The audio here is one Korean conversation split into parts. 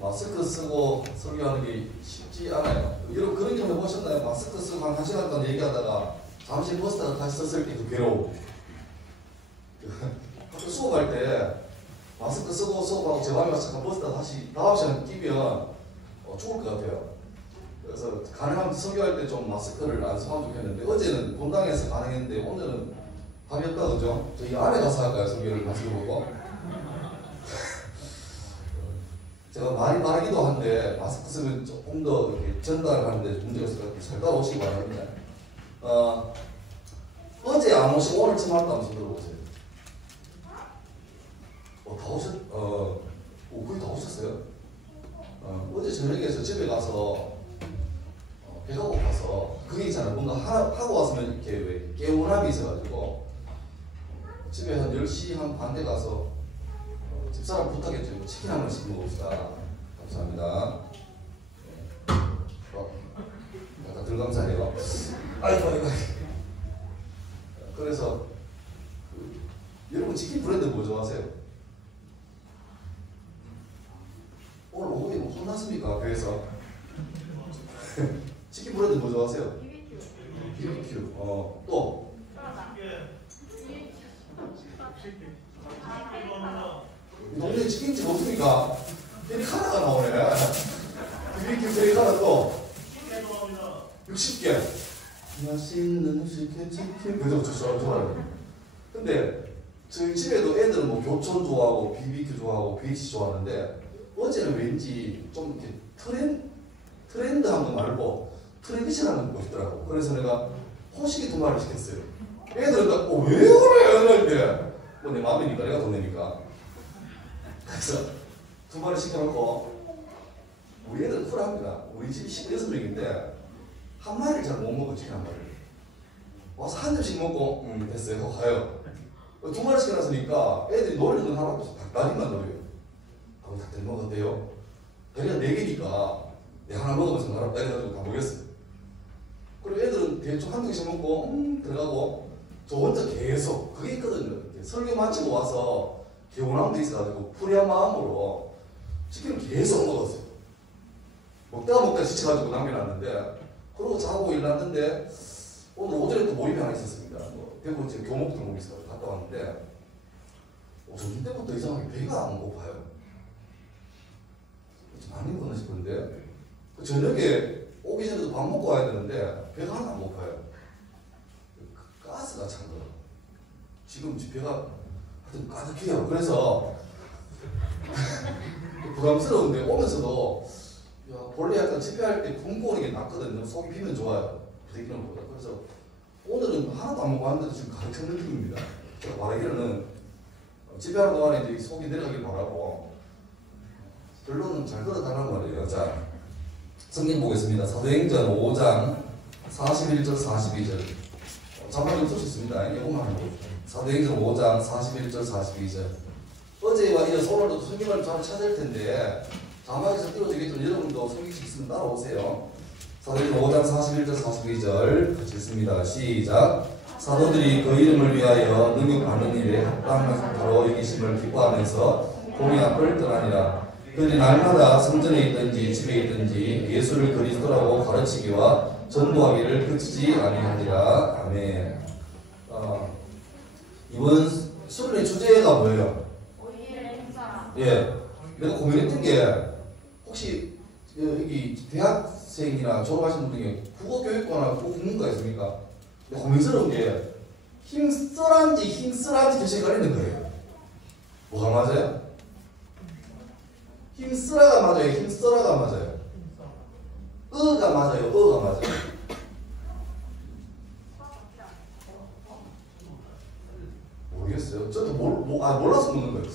마스크 쓰고 설교하는 게 쉽지 않아요. 여러분 그런 경 해보셨나요? 마스크 쓰고 한 1시간 동안 얘기하다가 잠시 버스 타고 다시 썼을 때 그 괴로움. 학교 수업할 때 마스크 쓰고 수업하고 제 방에 와서 잠깐 버스 타고 다시 9시간 끼면 죽을 것 같아요. 그래서 가능하면 설교할 때 좀 마스크를 안 쓰면 좋겠는데 어제는 본당에서 가능했는데 오늘은 답이 없다 그죠? 저희 안에 가서 할까요? 설교를 마스크 보고. 제가 말이 빠르기도 한데 마스크 쓰면 조금 더 이렇게 전달하는데 문제가 있을 것 같아요. 잘 따라오시기 바랍니다. 어제 안 오시고 오늘 처음 왔다면 손 들어보세요. 거의 다 오셨어요? 어제 저녁에서 집에 가서 배가 고파서 그게 있잖아요. 뭔가 하고 왔으면 이렇게 왜 개운함이 있어가지고 집에 한 10시 한 반대 가서 집사람 부탁했죠. 치킨 한 번 시켜 먹읍시다. 감사합니다. 약간 덜 감사해요. 아이고. 그래서 여러분 치킨 브랜드 뭐 좋아하세요? 오늘 오후에 뭐 혼났습니까? 그래서 치킨 브랜드 뭐 좋아하세요? BBQ. 또? 동네에 치킨집 없으니까 페리카나가 나오네. BBQ 페리카나 또 60개. 맛있는 치킨. 그래서 저 좋아요. 근데 저희 집에도 애들은 뭐 교촌 좋아하고 BBQ 좋아하고 BH 좋아하는데 어제는 왠지 좀 이렇게 트렌드한 거 말고 트레디션한 거 먹고 싶더라고. 그래서 내가 호식이 2마리 시켰어요. 애들은 다 왜 그래? 이러는데 뭐 내 마음이니까 내가 돈 내니까. 그래서 2마리 시켜놓고 우리 애들은 쿨합니다. 우리 집이 16명인데 한 마리를 잘 못 먹어. 치킨 한 마리를 와서 한 점씩 먹고 됐어요 하고 가요. 2마리 시켜놨으니까 애들이 노리는 건 하나도 없어. 닭다리만 노려요. 하고 닭다리 먹었대요. 다리가 4개니까 내 하나 먹으면 상관없다 해가지고 다 먹였어요. 그리고 애들은 대충 한 등씩 먹고 들어가고 저 혼자 계속 그게 있거든요. 설교 마치고 와서 개운함도 있어가지고 풀이한 마음으로 치킨을 계속 먹었어요. 먹다가 지쳐가지고 남겨놨는데 그러고 자고 일났는데 오늘 오전에 또 모임이 하나 있었습니다. 대구 지금 교목들 모임이 있어서 갔다 왔는데 점심 때부터 이상하게 배가 안 고파요. 좀 많이 먹었나 싶은데 저녁에 오기 전에도 밥 먹고 와야 되는데 배가 하나도 안 고파요. 가스가 찬 거예요. 지금 배가 하여튼 가득해요. 그래서 부담스러운데 오면서도 원래 약간 집회할 때 굶고 오는 게 낫거든요. 속이 비면 좋아요. 부대끼는 것보다. 그래서 오늘은 하나도 안 먹고 왔는데도 지금 가득 찬 느낌입니다. 제가 바라기로는 집회하는 동안에 이제 속이 내려가길 바라고 결론은 잘 들어달라는 말이에요. 자, 성경 보겠습니다. 사도행전 5장 41절 42절 자막이 없을 수 있습니다. 이거만 하고 사도행전 5장 41절 42절 어제와 이어서 오늘도 성경을 잘 찾을 텐데 자막에서 띄워주겠지만 여러분도 성경책 있으면 따라오세요. 사도행전 5장 41절 42절 같이 읽습니다. 시작. 사도들이 그 이름을 위하여 능력받는 일에 합당한 바로 여기심을 기뻐하면서 공의 앞을 떠나니라. 그들이 날마다 성전에 있든지 집에 있든지 예수를 그리스도라고 가르치기와 전도하기를 그치지 아니하니라. 아멘. 이번 수련의 주제가 뭐예요? 예, 내가 고민했던 게 혹시 여기 대학생이나 졸업하신 분 중에 국어교육과나 국어국문과 있습니까? 고민스러운 게 힘쓰란지 교체가 걸리는 거예요. 뭐가 맞아요? 힘쓰라가 맞아요? 힘써라가 맞아요? 으가 맞아요? 어가 맞아요? 모르겠어요. 저도 몰라서 묻는 거예요.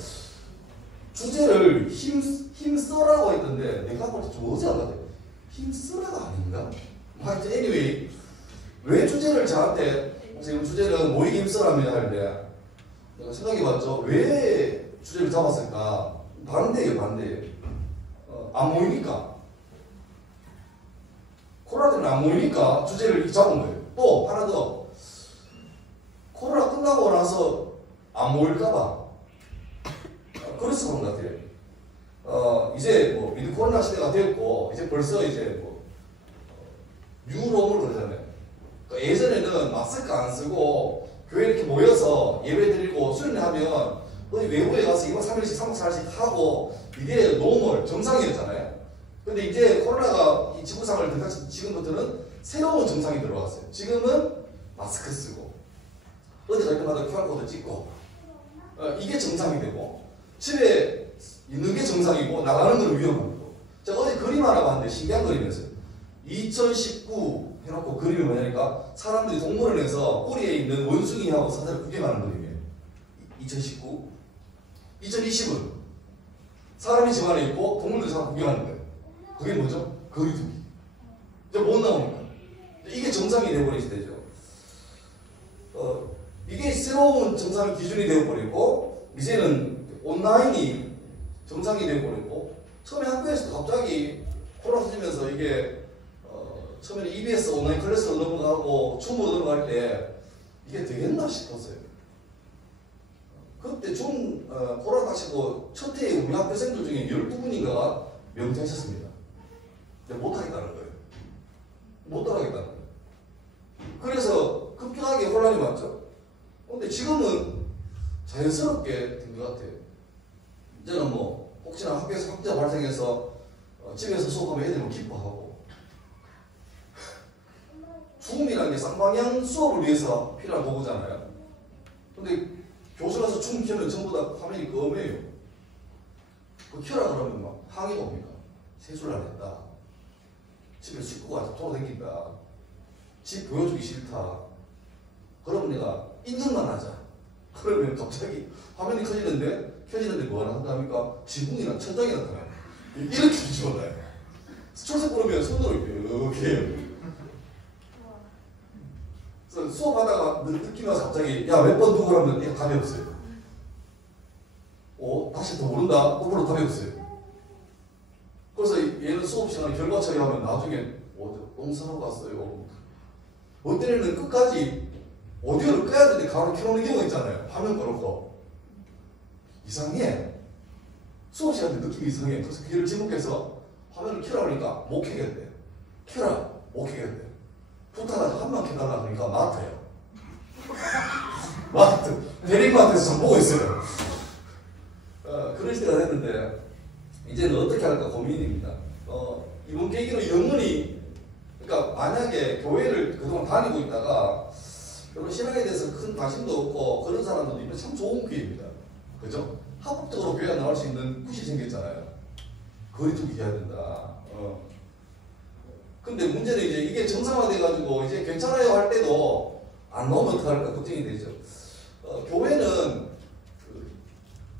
주제를 힘써라고 했던데 내가 볼 때 좀 어색한 것 같아요. 힘쓰라가 아닌가? 하여튼 anyway 왜 주제를 저한테 지금 주제는 모이기 힘써라며 하는데 내가 생각해봤죠. 왜 주제를 잡았을까? 반대예요. 안 모이니까. 코로나 때문에 안 모이니까 주제를 이렇게 잡은 거예요. 또 하나 더. 코로나 끝나고 나서 안 모일까봐. 그래서 그런 것 같아요. 이제 뭐 위드 코로나 시대가 되었고 이제 벌써 이제 뭐 뉴로멀 그러잖아요. 그러니까 예전에는 마스크 안 쓰고 교회 이렇게 모여서 예배 드리고 수련하면 어디 외부에 가서 2박 3일씩 3박 4일씩 하고 이게 노멀 정상이었잖아요. 근데 이제 코로나가 이 지구상을 등장시 지금부터는 새로운 정상이 들어왔어요. 지금은 마스크 쓰고 어디 갈 때마다 QR코드 찍고 이게 정상이 되고 집에 있는 게 정상이고 나가는 건 위험하고. 제가 어제 그림 하나 봤는데 신기한 그림이었어요. 2019 해놓고 그림이 뭐냐니까 사람들이 동물원에서 우리에 있는 원숭이하고 사자를 구경하는 그림이에요. 2019. 2020은 사람이 집 안에 있고 동물들이 사람 구경하는 거예요. 그게 뭐죠? 거리두기. 이제 못 나오니까. 이게 정상이 되어버린 시대죠. 이게 새로운 정상 기준이 되어버리고 이제는 온라인이 정상이 되어버리고 처음에 학교에서 갑자기 코로나 터지면서 이게 처음에는 EBS 온라인 클래스로 넘어가고 줌으로 넘어갈 때 이게 되겠나 싶었어요. 그때 코로나 다시고 첫 해에 우리 학교생들 중에 12분인가가 명퇴하셨습니다. 근데 못하겠다는 거예요. 못 따라하겠다는 거예요. 그래서 급격하게 혼란이 왔죠. 근데 지금은 자연스럽게 된 것 같아요. 이제는 뭐 혹시나 학교에서 확자 발생해서 집에서 수업하면 애들은 기뻐하고 줌이라는 게 쌍방향 수업을 위해서 필요한 도구잖아요. 근데 교실에서 줌 켜면 전부 다 화면이 검해요. 그 켜라 그러면 막 항의가 옵니다. 세수를 안 했다. 집에 식구가 돌아다닌다. 집 보여주기 싫다. 그러면 내가 인정만 하자. 그러면 갑자기 화면이 켜지는데 뭐가 나타납니까? 지붕이나 천장이 나타나요. 이렇게 뒤집어놔요. 초록 그러면 손으로 이렇게 해요. 그래서 수업하다가 느낌이 와서 갑자기 야 몇 번 누구 하면 답이 없어요. 다시 더 모른다? 똑바로 답이 없어요. 그래서 얘는 수업 시간에 결과 처리하면 나중에 똥싸러 갔어요. 어때는 끝까지 오디오를 꺼야 되는데 가로 켜놓는 경우가 있잖아요. 화면 꺼놓고. 이상해. 수업 시간 때 느낌이 이상해. 그래서 귀를 지목해서 화면을 켜라 그러니까 못 켜겠대. 켜라. 못 켜겠대. 부탁하자 한번 켜달라 그러니까 마트예요. 마트. 대리마트에서 좀 보고 있어요. 그런 시대가 됐는데 이제는 어떻게 할까 고민입니다. 이번 계기로 영원히 그러니까 만약에 교회를 그동안 다니고 있다가 별로 신앙에 대해서 큰 관심도 없고 그런 사람들도 이번 참 좋은 기회입니다. 그죠? 합법적으로 교회가 나올 수 있는 곳이 생겼잖아요. 거리두기 해야 된다. 근데 문제는 이제 이게 정상화돼가지고 이제 괜찮아요 할 때도 안 나오면 어떡할까 걱정이 되죠. 교회는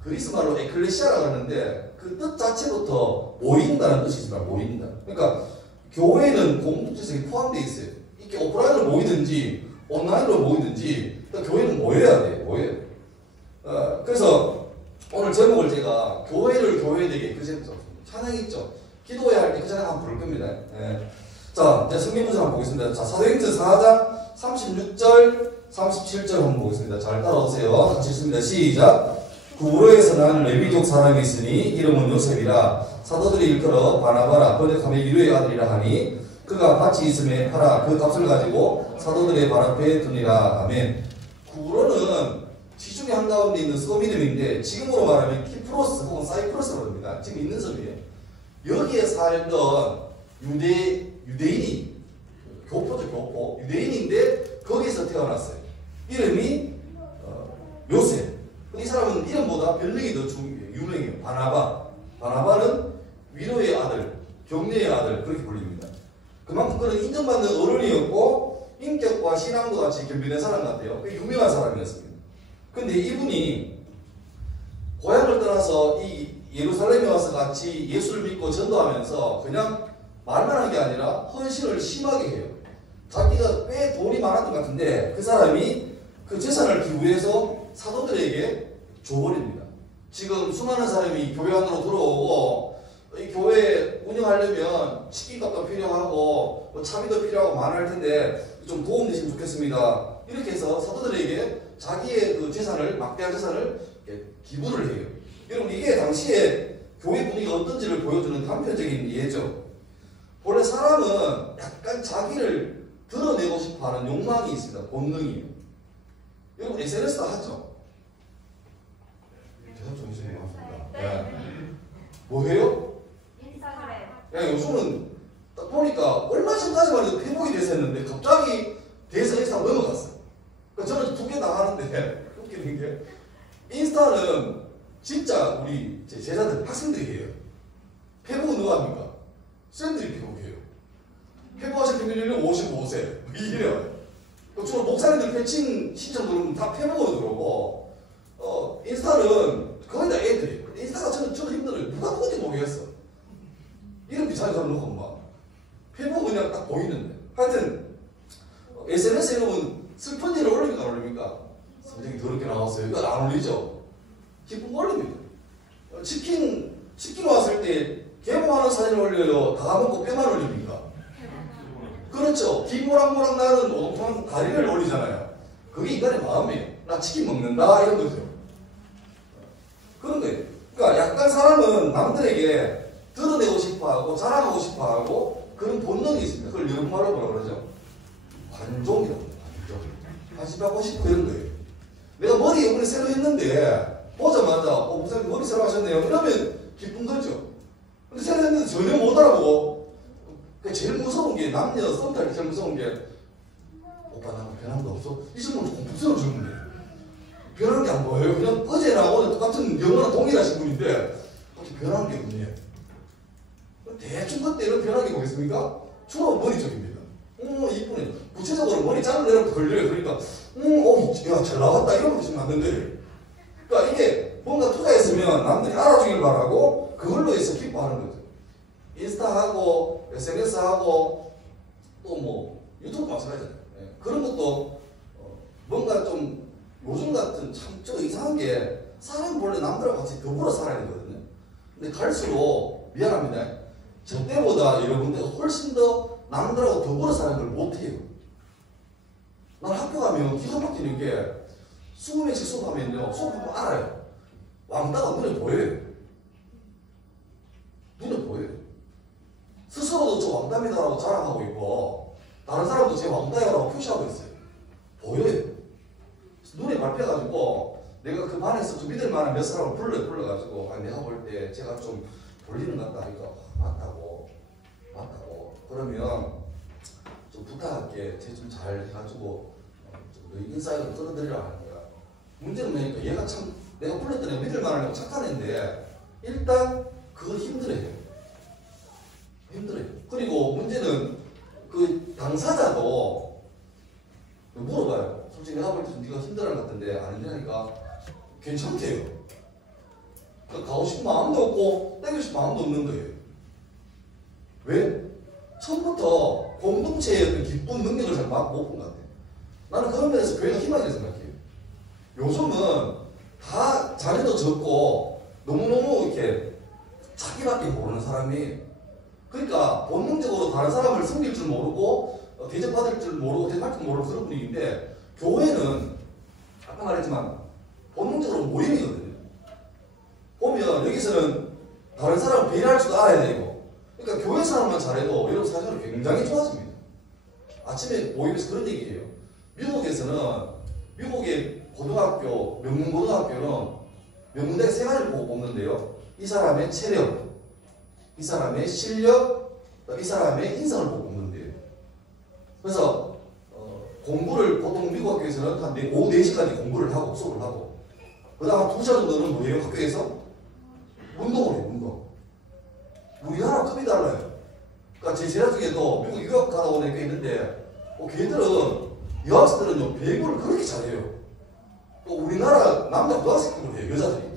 그리스 말로 에클레시아라고 하는데 그 뜻 자체부터 모인다는 뜻이지만 모인다. 그러니까 교회는 공동체성이 포함되어 있어요. 이렇게 오프라인으로 모이든지 온라인으로 모이든지 교회는 모여야 돼요. 모여요. 그래서 오늘 제목을 제가 교회를 교회되게 그 제목 찬양 있죠. 기도해야 할 때 그 찬양 한번 부를 겁니다. 자, 이제 성경 한번 보겠습니다. 자, 사도행전 4장 36절 37절 한번 보겠습니다. 잘 따라오세요. 같이 읽습니다. 시작. 구브로에서 난 레위족 사람이 있으니 이름은 요셉이라 사도들이 일컬어 바나바라 번역하며 유루의 아들이라 하니 그가 밭이 있음에 팔아 그 값을 가지고 사도들의 발 앞에 두니라. 아멘. 구브로는 지중해 한가운데 있는 섬 이름인데 지금으로 말하면 키프로스 혹은 사이프러스라고 합니다. 지금 있는 섬이에요. 여기에 살던 유대인이 교포죠. 교포 유대인인데 거기서 태어났어요. 이름이 요셉. 이 사람은 이름보다 별명이 더 유명해요. 바나바. 바나바는 위로의 아들, 격려의 아들 그렇게 불립니다. 그만큼 그는 인정받는 어른이었고 인격과 신앙도 같이 겸비된 사람 같아요. 유명한 사람이었습니다. 근데 이분이 고향을 떠나서 이 예루살렘에 와서 같이 예수를 믿고 전도하면서 그냥 말만 한 게 아니라 헌신을 심하게 해요. 자기가 꽤 돈이 많았던 것 같은데 그 사람이 그 재산을 기부해서 사도들에게 줘버립니다. 지금 수많은 사람이 교회 안으로 들어오고 이 교회 운영하려면 식기값도 필요하고 뭐 차비도 필요하고 많을 텐데 좀 도움 되시면 좋겠습니다. 이렇게 해서 사도들에게 자기의 그 재산을 막대한 재산을 기부를 해요. 여러분 이게 당시에 교회 분위기가 어떤지를 보여주는 단편적인 예죠. 원래 사람은 약간 자기를 드러내고 싶어하는 욕망이 있습니다. 본능이. 여러분 SNS도 하죠? 대답 좀 해주세요. 네. 뭐 해요? 인스타그램. 야, 요즘은 딱 보니까 얼마 전까지만 해도 페북이 대세였는데 갑자기 대세 인스타가 넘어갔어요. 그러니까 저는 두 개 다 하는데 웃기는 게 인스타는 진짜 우리 제 제자들 학생들이 해요. 페북은 누가 합니까? 쌤들이 페북해요. 페북하실 평균 연령 55세 이래요. 주로 목사님들 패칭 신청 들어오면 다 페북으로 들어오고 인스타는 거의 다 애들이에요. 인스타가 저는 힘들어요. 누가 누군지 모르겠어. 이름 비슷한 사람 놓고 막 페북은 그냥 딱 보이는데 하여튼 SNS에 이러면 슬픈 일을 올립니까 안 올립니까? 성적이 더럽게 나왔어요. 이거 안 올리죠? 기쁜 거 올립니다. 치킨 왔을 때 개봉하는 사진을 올려요? 다 먹고 뼈만 올립니까? 그렇죠. 기모락모락 나는 오동통한 다리를 올리잖아요. 그게 인간의 마음이에요. 나 치킨 먹는다 이런 거죠. 그런 거예요. 그러니까 약간 사람은 남들에게 드러내고 싶어하고 자랑하고 싶어하고 그런 본능이 있습니다. 그걸 영어로 뭐라 그러죠? 관종이라고 해요. 관종. 관심 받고 싶고 이런 거예요. 내가 머리 이번에 새로 했는데 보자마자 목사님 머리 새로 하셨네요. 이러면 기쁜 거죠. 근데 새로 했는데 전혀 못 알아보고 제일 무서운 게 남녀 썸탈이 제일 무서운 게 오빠 나 변한 거 없어? 이 친구는 공부스러운 질문이에요. 변한 게 안 보여요. 그냥 어제나 오늘 똑같은 영어나 동일하신 분인데 어떻게 변한 게 없네요. 대충 그때 이런 변한 게 뭐겠습니까? 주로 머리 쪽입니다. 이쁘네. 구체적으로 머리 자른 데로 걸려요. 그러니까 야, 잘 나왔다 이런 거 지금 맞는데 그러니까 이게 뭔가 투자했으면 남들이 알아주길 바라고 그걸로 해서 기뻐하는 거죠. 인스타하고 SNS하고 또 뭐 유튜브 마찬가지잖아요. 네. 그런 것도 뭔가 좀 요즘 같은 참 저 이상한 게 사람 원래 남들하고 같이 더불어 살아야 되거든요. 근데 갈수록 미안합니다. 저 때보다 여러분들 훨씬 더 남들하고 더불어 사는 걸 못해요. 난 학교 가면 기가 막히는 게 20명씩 수업하면요. 수업하면 알아요. 왕따가 눈에 보여요. 눈에 보여요. 스스로도 저 왕따입니다라고 자랑하고 있고 다른 사람도 제 왕따야라고 표시하고 있어요. 보여요. 눈에 밟혀가지고 내가 그 반에서 좀 믿을 만한 몇 사람을 불러가지고 내가 볼 때 제가 좀 돌리는 것 같다 하니까 맞다고 그러면 좀 부탁할게. 쟤 좀 잘 해가지고 좀 인사이드로 끌어들이라 하는 거야. 문제는 뭐냐니까 얘가 참 내가 불렀더니 믿을 만하려고 착한 애인데 일단 그거 힘들어요. 그리고 문제는 그 당사자도 물어봐요. 솔직히 내가 볼 때 네가 힘들어하는 것 같은데 안 힘드니까 괜찮대요. 그러니까 가고 싶은 마음도 없고 떼고 싶은 마음도 없는 거예요. 왜? 처음부터 공동체의 어떤 기쁜 능력을 잘 못 본 것 같아요. 나는 그런 면에서 교회가 희망이라고 생각해요. 요즘은 다 자녀도 적고 너무너무 이렇게 자기밖에 모르는 사람이 그러니까 본능적으로 다른 사람을 섬길 줄 모르고 대접받을 줄 모르고 대접할 줄 모르고 그런 분위기인데 교회는 아까 말했지만 본능적으로 모임이거든요. 보면 여기서는 다른 사람을 배려할 줄도 알아야 되고 그러니까 교회 사람만 잘해도 여러분 사실은 굉장히 좋아집니다. 아침에 모임에서 그런 얘기해요. 미국에서는 미국의 고등학교, 명문고등학교는 명문대 생활을 보고 뽑는데요. 이 사람의 체력, 이 사람의 실력, 이 사람의 인성을 보고 뽑는데요. 그래서 공부를 보통 미국 학교에서는 한 오후 4시까지 공부를 하고 수업을 하고 그 다음 한 2시간 정도는 뭐예요? 학교에서 운동을 해요. 운동. 우리나라 급이 달라요. 그러니까 제 제자 중에도 미국 유학 가다 온 애가 있는데 걔들은 여학생들은요 배구를 그렇게 잘해요. 또 우리나라 남자 고등학생들은 해요. 여자들이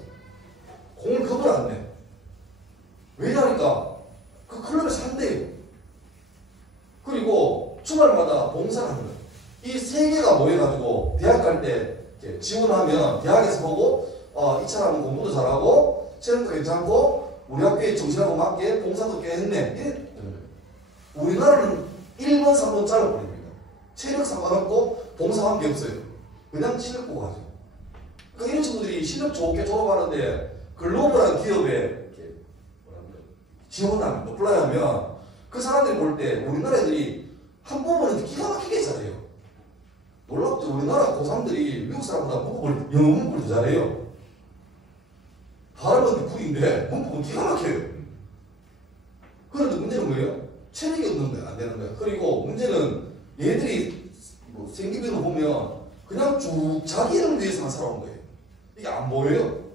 공을 겁을 안 내. 왜냐니까 그 클럽에서 한대요. 그리고 주말마다 봉사를 하는 거예요. 이 세 개가 모여가지고 대학 갈 때 지원하면 대학에서 보고 이 사람은 공부도 잘하고 체력도 괜찮고 우리 학교에 정신하고 맞게 봉사도 꽤 했네. 우리나라는 1번, 3번 잘라버립니다. 체력 상관없고 봉사 관계 없어요. 그냥 찍고 가죠. 그러니까 이런 친구들이 실력 좋게 졸업하는데 글로벌한 기업에 지원하면, 어플라이하면 그 사람들이 볼 때 우리나라 애들이 한 부분은 기가 막히게 잘해요. 놀랍죠? 우리나라 고3들이 미국 사람보다 영어 문법을 더 잘해요. 발음은 9인데 문법은 기가 막혀요. 그런데 문제는 뭐예요? 체력이 없는 거야. 안 되는 거야. 그리고 문제는 얘들이 뭐 생기비로 보면 그냥 쭉 자기를 위해서만 살아온 거예요. 이게 안 보여요.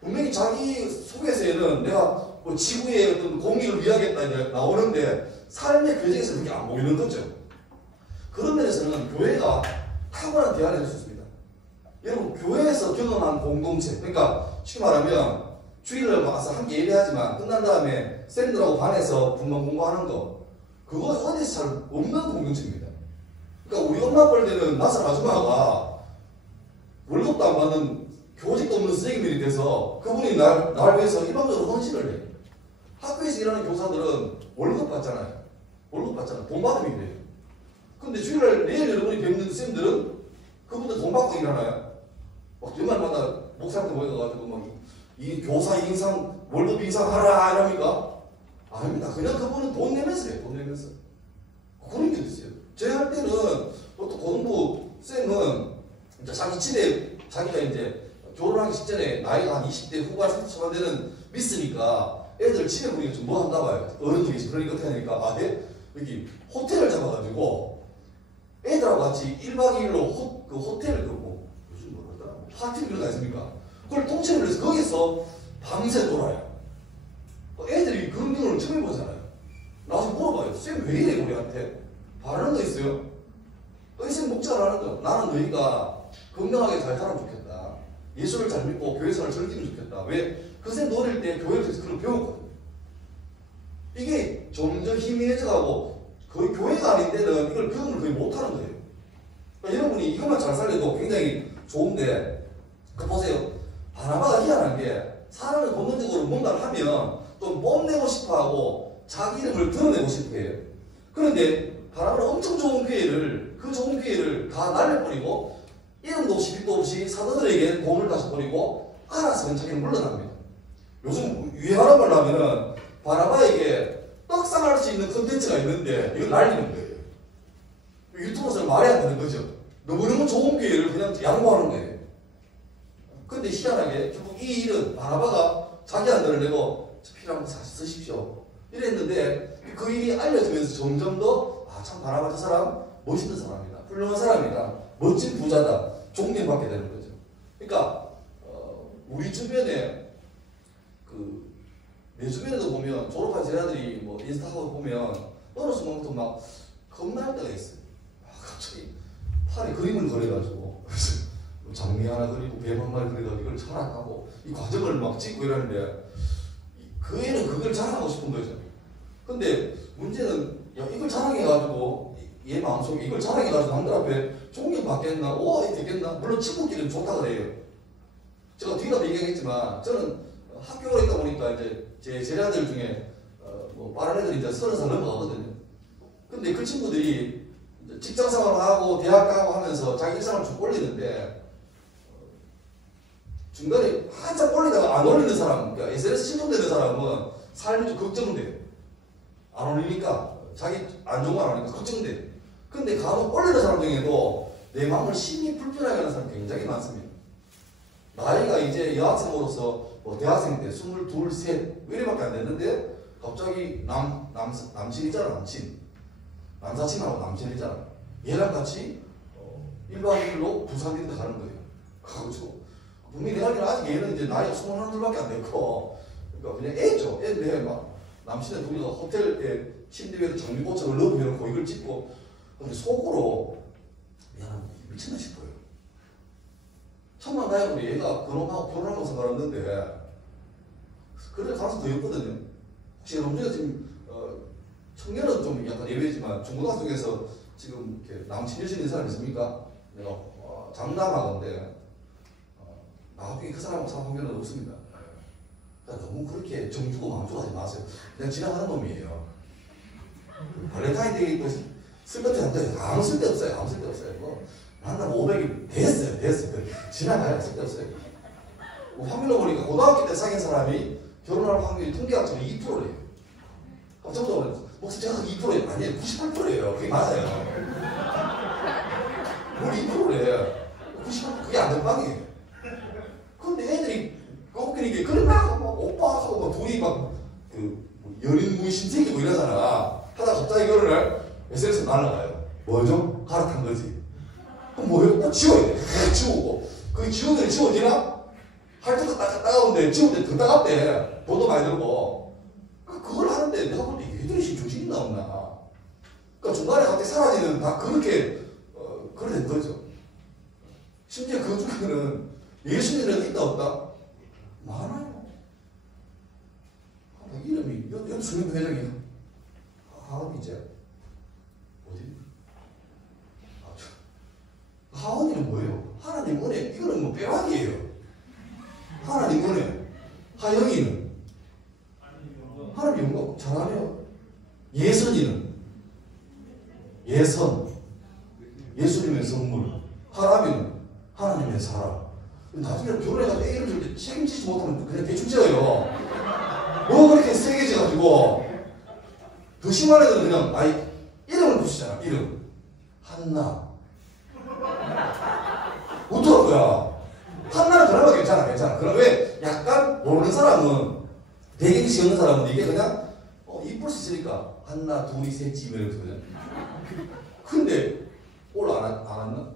분명히 자기 속에서는 내가 뭐 지구의 어떤 공익을 위하겠다 이제 나오는데 삶의 과정에서 그게 안 보이는 거죠. 그런 면에서는 교회가 탁월한 대안이 될 수 있습니다. 여러분 교회에서 경험한 공동체, 그러니까 쉽게 말하면 주일날 와서 함께 예배하지만 끝난 다음에 쌤들하고 반에서 분만 공부하는 거, 그거 어디서 잘 없는 공동체입니다. 그러니까 우리 엄마 뻘 때는 낯선 아줌마가 월급도 안 받는 교직도 없는 선생님이 돼서 그분이 날 위해서 일방적으로 헌신을 해요. 학교에서 일하는 교사들은 월급 받잖아요. 월급 받잖아요. 돈 받으면 돼요. 근데 주일날 내일 여러분이 뵙는 쌤들은 그분들 돈 받고 일하나요? 막 연말마다 목사한테 모여가지고 막 이 교사 인상, 월급 인상하라 이럽니까? 아닙니다. 그냥 그분은 돈 내면서 해요. 돈 내면서. 그런 게 있어요. 제가 할 때는 또 고등부 쌤은 이제 자기 집에 자기가 이제 결혼하기 직전에 나이가 한 20대 후반 30초가 되는 미스니까 애들 집에 보니까 좀 뭐 한가 봐요. 어른들이 그러니까 어떻게 하니까 여기 호텔을 잡아가지고 애들하고 같이 1박 2일로 그 호텔을 뭐 요즘 뭐라 하더라 파티 이런 거 있습니까? 그걸 통째로 해서 거기서 밤새 놀아요. 애들이 그런 경우를 처음 해보잖아요. 나와서 물어봐요. 쌤 왜 이래 우리한테? 바라는 거 있어요? 쌤 목자를 하는 거. 나는 너희가 건강하게 잘 살면 좋겠다. 예수를 잘 믿고 교회생활을 즐기면 좋겠다. 왜? 그 쌤 노릴 때 교회에서 그런 거 배웠거든요. 이게 점점 희미해져가고 거의 교회가 아닌 데는 이걸 경험을 거의 못하는 거예요. 그러니까 여러분이 이것만 잘 살려도 굉장히 좋은데 그 보세요. 바나바가 희한한 게 사람을 본능적으로 뭔가를 하면 좀 뽐내고 싶어하고 자기 이름을 드러내고 싶어해요. 그런데 바나바는 엄청 좋은 기회를 그 좋은 기회를 다 날려버리고 이름도 없이 빛도 없이 사도들에게 돈을 다시 버리고 알아서 자기는 물러납니다. 요즘 유행하는 걸 하면은 바나바에게 떡상할 수 있는 컨텐츠가 있는데 이걸 날리는 거예요. 유튜버에서는 말이 안 되는 거죠. 너무너무 좋은 기회를 그냥 양보하는 거예요. 근데 희한하게 결국 이 일은 바나바가 자기 안들을 내고 필요한 거 사실 쓰십시오 이랬는데 그 일이 알려지면서 점점 더 참 바나바 저 사람 멋있는 사람이다. 훌륭한 사람이다. 멋진 부자다. 존경받게 되는 거죠. 그러니까 우리 주변에 내 주변에도 보면 졸업한 제자들이 뭐 인스타하고 보면 어느 순간부터 막 겁날 때가 있어요. 갑자기 팔에 그림을 그려가지고 장미 하나 그리고 뱀 한 마리 그려가지고 이걸 철학하고 이 과정을 막 찍고 이러는데 그 애는 그걸 자랑하고 싶은 거죠. 근데 문제는 야 이걸 자랑해가지고 얘 마음속에 이걸 자랑해가지고 남들 앞에 존경받겠나? 오 되겠나? 물론 친구끼리는 좋다 그래요. 제가 뒤에도 얘기하겠지만 저는 학교에 있다 보니까 이제 제 제자들 중에 뭐 빠른 애들이 이제 30살 넘어가거든요. 근데 그 친구들이 직장 생활을 하고 대학 가고 하면서 자기 일상을 쭉 올리는데 중간에 한참 올리다가 안 올리는 사람, 그러니까 SNS 신청되는 사람은 삶이 좀 걱정돼요. 안 올리니까 자기 안 좋은 거 안 하니까 걱정돼요. 근데 간혹 올리는 사람 중에도 내 마음을 심히 불편하게 하는 사람이 굉장히 많습니다. 나이가 이제 여학생으로서 뭐 대학생 때 22, 3 이래밖에 안 됐는데 갑자기 남친이잖아. 남사친하고 남친이잖아. 얘랑 같이 1박 2일로 부산 인데 가는 거예요. 가가지고 분명히 내가 알기로 아직 얘는 이제 나이가 21둘밖에 안 됐고 그러니까 그냥 애죠. 애인데 막 남친의 둘이가 호텔에 침대 위에서 장미꽃을 넣어놓고 이걸 찍고 근데 속으로 미안합니다. 미쳤나 싶어요. 천만 다행으로 얘가 결혼하고 생각했는데 그럴 가능성이 더 있거든요. 혹시 여러분들 지금 청년은 좀 약간 예외지만 중고등학생에서 지금 이렇게 남친 여친 있는 사람 있습니까? 내가 장담하건데 나중에 그 사람하고 사는 확률은 없습니다. 그러니까 너무 그렇게 정주고 마음주고 하지 마세요. 그냥 지나가는 놈이에요. 발렌타인데이 뭐 쓸데없이 한데 아무 쓸데없어요. 아무 쓸데없어요. 뭐 만나면 500일 됐어요. 지나가요. 쓸데없어요. 뭐 확률로 보니까 고등학교 때 사귄 사람이 결혼할 확률이 통계학적으로 2%래요. 전부 목숨 정확하게 2%예요. 아니에요. 98%예요. 그게 맞아요. 뭘 2%래. 98% 그게 안전빵이에요. 근데 애들이 웃기는 게 그래 막 오빠 하고 막 둘이 막그 연인 무신 생기고 이러잖아. 하다 갑자기 결혼을 SNS에 날라가요. 뭐죠? 갈아탄 거지. 그럼 뭐예요? 지워야 돼. 그냥 지우고. 그게 지우면 지워지나? 할 때도 따가운데 지울 때 더 따갑대. 돈도 많이 들고. 그걸 하는데 내가 볼 때 얘들이 지금 정신이 나왔나. 그러니까 중간에 갑자기 사라지는 다 그렇게 그래 된 거죠. 심지어 그 중에는 예수님이라도 있다 없다? 많아요. 이름이 여기 수명 회장이 하은이제 어디? 하은이는 뭐예요? 하나님 은혜. 이거는 뭐 빼박이에요. 하나님 은혜. 하영이는 하나님 영광 잘하네요. 예선이는 예선. 예수님의 선물. 하람이는 하나님의 사랑. 나중에 결혼해가지고 애를 줄 때 책임지지 못하면 그냥 대충 지어요. 뭐 그렇게 세게 지어가지고. 더 심한 애들은 그냥 이름을 붙이잖아. 이름. 한나. 어떡할 거야? 한나는 그나마 괜찮아. 그럼 왜 약간 모르는 사람은 대개시 없는 사람은 이게 그냥 이쁠 수 있으니까 한나, 둘이, 셋이 이러면서 그냥. 근데 올 안 왔나?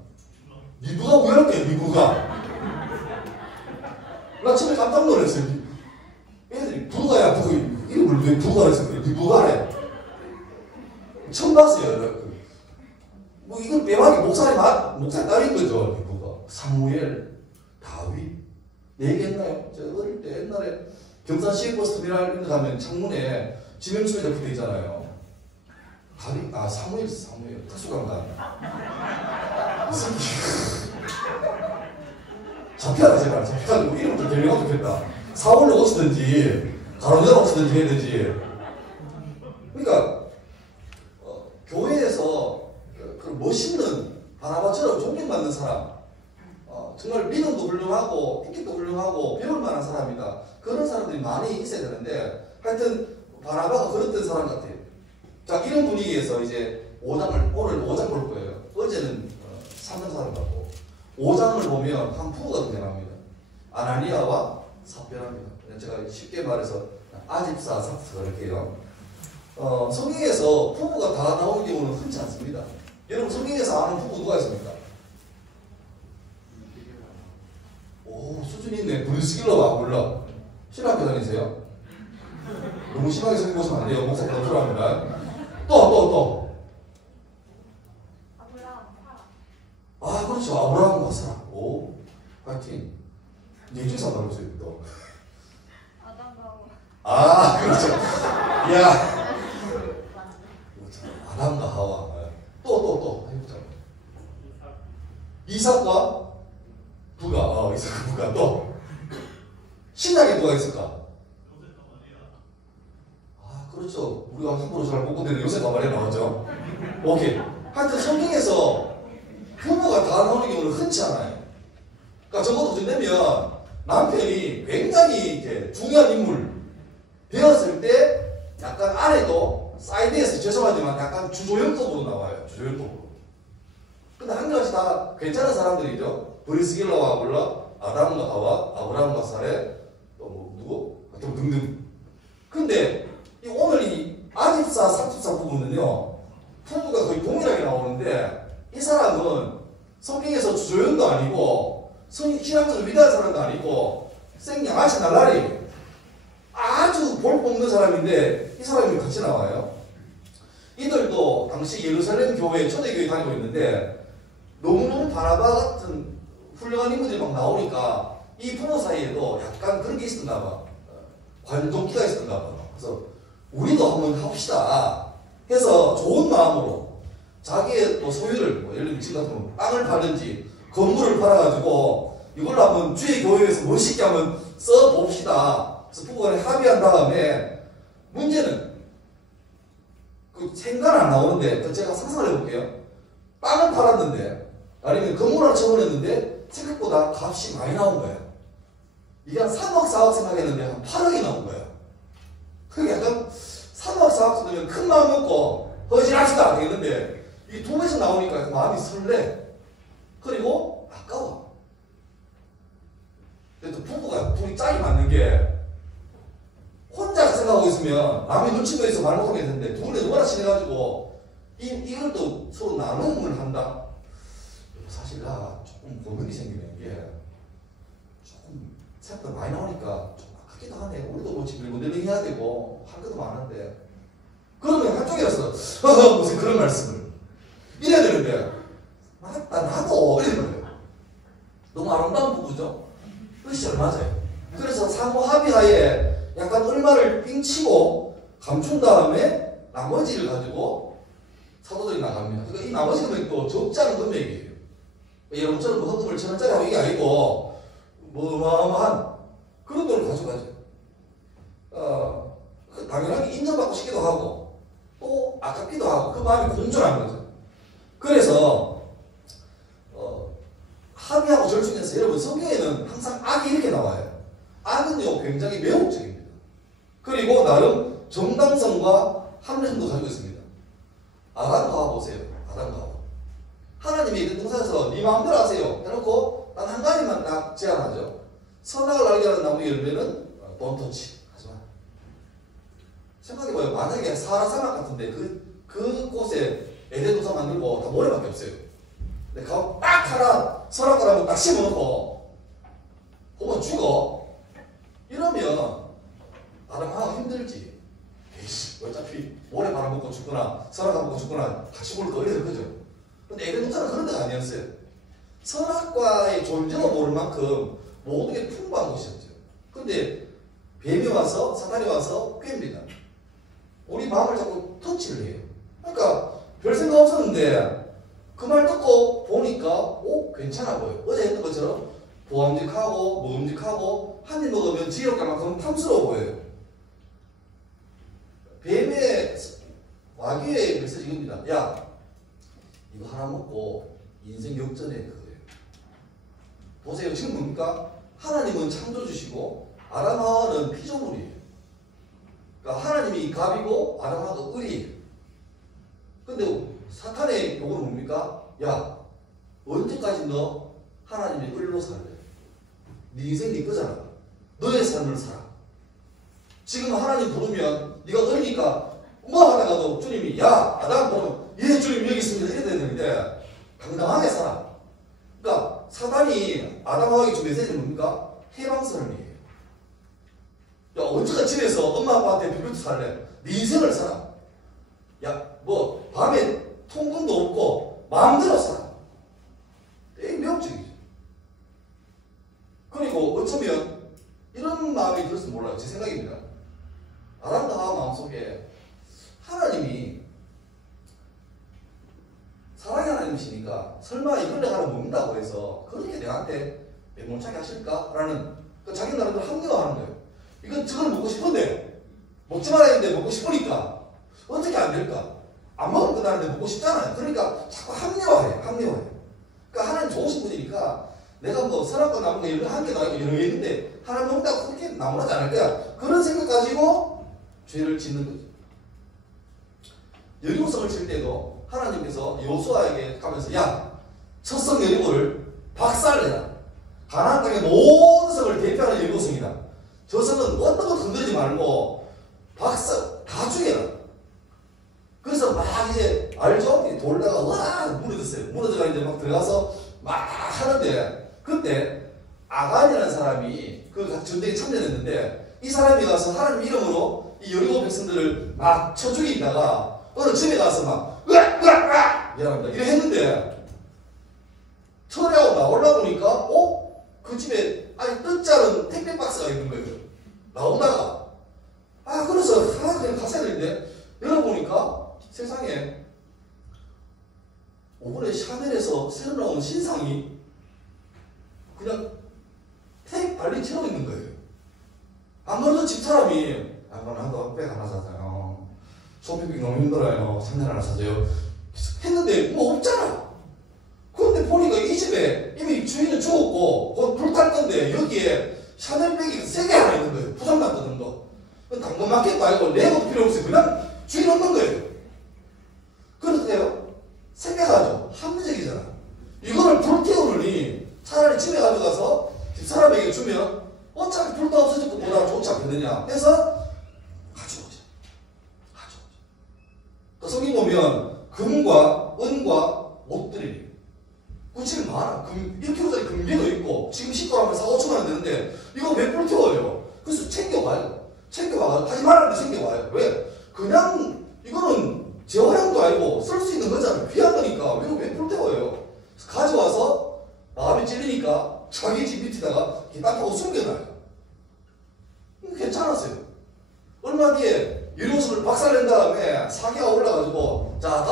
리브가 우연할게 리브가. 나 처음에 깜짝 놀랐어요. 애들이 부가야 부가. 이름을 왜 부가라 했어? 리브가래. 처음 봤어요. 뭐 이건 빼박이 목사의 딸인 거죠. 리브가. 사무엘, 다윗. 얘기했나요? 제가 어릴 때 옛날에 경산 시외버스 터미널 이런 데 가면 창문에 지명수에 적혀져 있잖아요. 다윗, 사무엘 특수강단. 이 새끼. 잡혀라 제발. 잡혀가지고 이름부터 대명하면 좋겠다. 사월로 고치든지 가로내로 고치든지 해야 되지. 그러니까 교회에서 그 멋있는 바나바처럼 존경받는 사람, 정말 믿음도 훌륭하고 인격도 훌륭하고 배울 만한 사람이다. 그런 사람들이 많이 있어야 되는데 하여튼 바나바가 그랬던 사람 같아요. 자, 이런 분위기에서 이제 오늘 5장 볼 거예요. 어제는 3장 사람 같고 5장을 보면 한 부부가 등장합니다. 아나니아와 삽비라입니다. 제가 쉽게 말해서 아집사 삽비라 이렇게요. 성경에서 부부가 다 나오는 경우는 흔치 않습니다. 여러분 성경에서 아는 부부 누가 있습니까? 오, 수준이 있네. 브루스길러가 몰라. 신학교 다니세요? 너무 심하게 생각 보시면 안 돼요. 목사 거절합니다. 또. 그렇죠. 아브라함과 사라. 오, 파이팅. 예주사 나오세요, 또. 그렇죠. 야. 아담과 하와. 또. 이삭과 부가. 이삭과 부가. 또. 신약에 누가 있을까? 그렇죠. 우리가 함부로 잘 못 보는 요셉 가마리아 나왔죠. 오케이. 하여튼 성경에서 부모가 다 나오는 경우는 흔치 않아요. 그러니까 적어도 된다면 남편이 굉장히 이제 중요한 인물 되었을 때 약간 아내도 사이드에서 죄송하지만 약간 주조연급으로 나와요. 주조연급으로. 근데 한 가지 다 괜찮은 사람들이죠. 브리스길라와 아굴라, 아담과 하와, 아브라함과 사레, 또 뭐 누구? 또 등등. 근데 오늘 이 아집사, 삽집사 부부는요, 부부가 거의 동일하게 나오는데, 이 사람은 성경에서 주조연도 아니고, 신앙적으로 위대한 사람도 아니고, 생양아치 날라리, 아주 볼품없는 사람인데, 이 사람이 같이 나와요. 이들도 당시 예루살렘 교회, 초대교회 다니고 있는데, 너무너무 바나바 같은 훌륭한 인물들이 막 나오니까, 이 부부 사이에도 약간 그런 게 있었나 봐. 관종기가 있었나 봐. 그래서, 우리도 한번 합시다 해서 좋은 마음으로 자기의 또 소유를 예를 들면 지금 같은 땅을 팔든지 건물을 팔아가지고 이걸로 한번 주의 교회에서 멋있게 한번 써봅시다. 그래서 부부간에 합의한 다음에 문제는 그 생각은 안 나오는데 제가 상상을 해볼게요. 땅을 팔았는데 아니면 건물 하나 처분했는데 생각보다 값이 많이 나온 거예요. 이게 한 3억 4억 생각했는데 한 8억이 나온 거예요. 그게 약간 사막사학자 되면 큰 마음 먹고 허진합시다 되겠는데 이 두 배씩 나오니까 마음이 설레. 그리고 아까워. 근데 또 부부가 둘이 짝이 맞는 게 혼자 생각하고 있으면 남의 눈치 보여서 말 못하게 되는데 둘이 워낙 친해가지고 이걸 또 서로 나눔을 한다. 사실 나 조금 고민이 생기는 게 조금 생각보다 많이 나오니까 좀 아깝기도 하네. 우리도 뭐 지금 모델링 해야 되고 할 것도 많은데 그러면 한쪽이라서 무슨 그런 말씀을 이래야 되는데 맞다 나도 이런 거예요. 너무 아름다운 부부죠. 뜻이 잘 맞아요. 그래서 상호 합의하에 약간 얼마를 삥치고 감춘 다음에 나머지를 가지고 사도들이 나갑니다. 그러니까 이 나머지 금액도 적지 않은 금액이에요. 여러분처럼 뭐 헌금을 1,000원짜리 하고 이게 아니고 뭐 어마어마한 그런 돈을 가져가죠. 당연하게 인정받고 싶기도 하고 또 아깝기도 하고 그 마음이 공존한 거죠. 그래서 합의하고 절충해서 여러분 성경에는 항상 악이 이렇게 나와요. 악은요 굉장히 매혹적입니다. 그리고 나름 정당성과 합리성도 가지고 있습니다. 아담과 하와 보세요. 아담과 하와. 하나님이 그 동산에서 네 마음대로 하세요 해놓고 단 한 가지만 딱 제안하죠. 선악을 알게 하는 나무 열매는 don't touch. 하지마. 생각해봐요. 만약에 사하라 사막 같은데 그곳에 에덴 동산 만들고 다 모래밖에 없어요. 근데 가고 딱 하나 선악과라고 딱 심어놓고 보면 죽어. 이러면 아담 하나가 힘들지. 에이씨 어차피 모래 말아먹고 죽거나 선악 안 먹고 죽거나 같이 볼 거 이래서 그죠. 근데 에덴 동산은 그런 데가 아니었어요. 선악과의 존재도 모를 만큼 모든 게 풍부한 곳이었죠. 근데 뱀이 와서 사탄이 와서 꿰입니다. 우리 마음을 자꾸 터치를 해요. 그러니까 별 생각 없었는데 그 말 듣고 보니까 괜찮아 보여. 어제 했던 것처럼 보암직하고 먹음직하고 한 입 먹으면 지옥갈 만큼 탐스러워 보여요. 뱀의 와귀의 메시지 이겁니다. 야 이거 하나 먹고 인생 역전해 그거예요. 보세요. 지금 뭡니까? 하나님은 창조주시고 아담 하와는 피조물이에요. 그러니까 하나님이 갑이고 아담 하와가 을이에요. 근데 사탄의 요구는 뭡니까? 야 언제까지 너 하나님의 을로 살래? 네 인생 네 거잖아. 너의 삶을 살아. 지금 하나님 부르면 네가 을이니까 뭐 하다가도 주님이 야 아담 보면 예 주님 여기 있습니다 이래야 되는데 당당하게 살아. 그러니까 사단이 아담하게 준 메시지는 뭡니까? 해방선언이에요. 야 언제까 집에서 엄마 아빠한테 비빌도 살래? 네 인생을 살아. 야 뭐 밤에 통금도 없고 마음대로 살아. 되게 매혹적이죠. 그리고 어쩌면 이런 마음이 들었으면 몰라요. 제 생각입니다. 아담과 하와 마음속에 하나님이 사랑의 하나님이시니까 설마 이걸 내가 하나 먹는다고 해서 그렇게 내한테 매몰차게 하실까? 라는 자기 나름대로 합리화하는 거예요. 이건 저걸 먹고 싶은데 먹지 말아야 되는데 먹고 싶으니까 어떻게 안 될까? 안 먹으면 끝나는데 먹고 싶잖아요. 그러니까 자꾸 합리화해. 그러니까 하나님 좋으신 분이니까 내가 뭐 선악과 나무가 여러 한 개 나고 여러 개 있는데 하나 먹는다고 그렇게 나무라지 않을 거야. 그런 생각 가지고 죄를 짓는 거죠. 여리고성을 칠 때도 하나님께서 여호수아에게 가면서 야 첫성 여리고를 박살내라. 가나안 땅의 모든 성을 대표하는 여리고성이다. 저 성은 어떤 것 건드리지 말고 박살 다 죽여라. 그래서 막 이제 알죠? 돌다가 와 무너졌어요. 무너져가 이제 막 들어가서 막 하는데 그때 아간이라는 사람이 그 전쟁에 참전했는데 이 사람이 가서 하나님 이름으로 이 여리고 백성들을 막 쳐 죽이다가 어느 집에 가서 막 미안합니다 이래 했는데 처리하고 나오려고 보니까 그 집에 아니 뜻자른 택배 박스가 있는 거예요. 나오다가 그래서 그냥 갔어야 되는데 열어보니까 세상에 5분에 샤넬에서 새로 나온 신상이 그냥 택 발린 채로 있는 거예요. 안 그래도 집사람이 나도 백 하나 사세요. 쇼핑백 너무 힘들어요. 샤넬 하나 사세요. 했는데 뭐 없잖아. 그런데 보니까 이 집에 이미 주인은 죽었고 곧 불탈 건데 여기에 샤넬백이 3개 하나 있는 거예요. 부상났거든 거. 당근 당근마켓도 아니고 레고도 필요 없어요. 그냥 주인 없는 거예요. 그렇대요. 생각하죠. 합리적이잖아. 이거를 불태우느니 차라리 집에 가져가서 집사람에게 주면 어차피 불도 없어질 것보다 좋지 않겠느냐 해서 가져오죠. 그 성경 보면 금과 은과 옷들이 그 집에 많아. 1kg짜리 금괴도 있고 지금 10g하면 4,000~5,000원 되는데 이거 왜 불태워요? 그래서 챙겨와요. 챙겨와가지고 하지 말라는데 챙겨와요. 왜? 그냥 이거는 재활용도 아니고 쓸 수 있는 거잖아요. 귀한 거니까 이거 왜 불태워요? 가져와서 마음이 찔리니까 자기 집 밑에다가 딱 하고 숨겨놔요. 괜찮았어요. 얼마 뒤에 유료석을 박살낸 다음에 사기가 올라가지고 자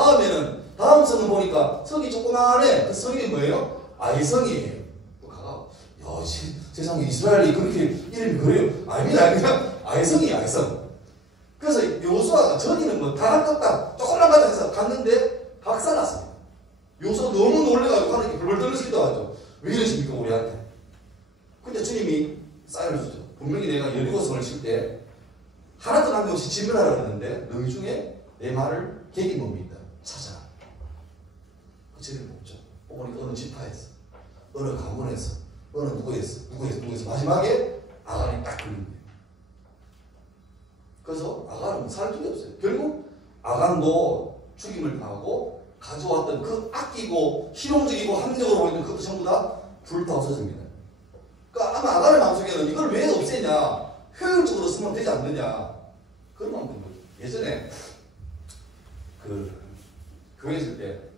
다음 성은 보니까 성이 조그만해. 그 성이 뭐예요? 아이성이에요. 또 가가 야 세상에 이스라엘이 그렇게 이름이 그래요? 아닙니다. 그냥 아이성이에요. 아이성. 그래서 요수아가 저기는 뭐 다 떴다 조금만 가자 해서 갔는데 박살났습니다. 요수아 너무 놀래가지고 하나님께 불벌 떨면서 하죠. 왜 이러십니까 우리한테? 근데 주님이 사인을 주죠. 분명히 내가 여리고성을 칠 때 하나도 남김없이 진멸하라 그러는데 너희 중에 내 말을 개긴 놈이 있다. 찾아라. 그 집에 묻죠. 보니까 어느 지파에서, 어느 가문에서, 어느 누구에서 마지막에 아간이 딱 걸린 거예요. 그래서 아간은 살 길이 없어요. 결국 아간도 죽임을 당하고 가져왔던 그 아끼고 실용적이고 합리적으로 보이는 그것도 전부 다 불타 없어집니다. 그러니까 아마 아간의 마음속에는 이걸 왜 없애냐, 효율적으로 쓰면 되지 않느냐 그런 마음이 든 거죠. 예전에 그 교회 있을 때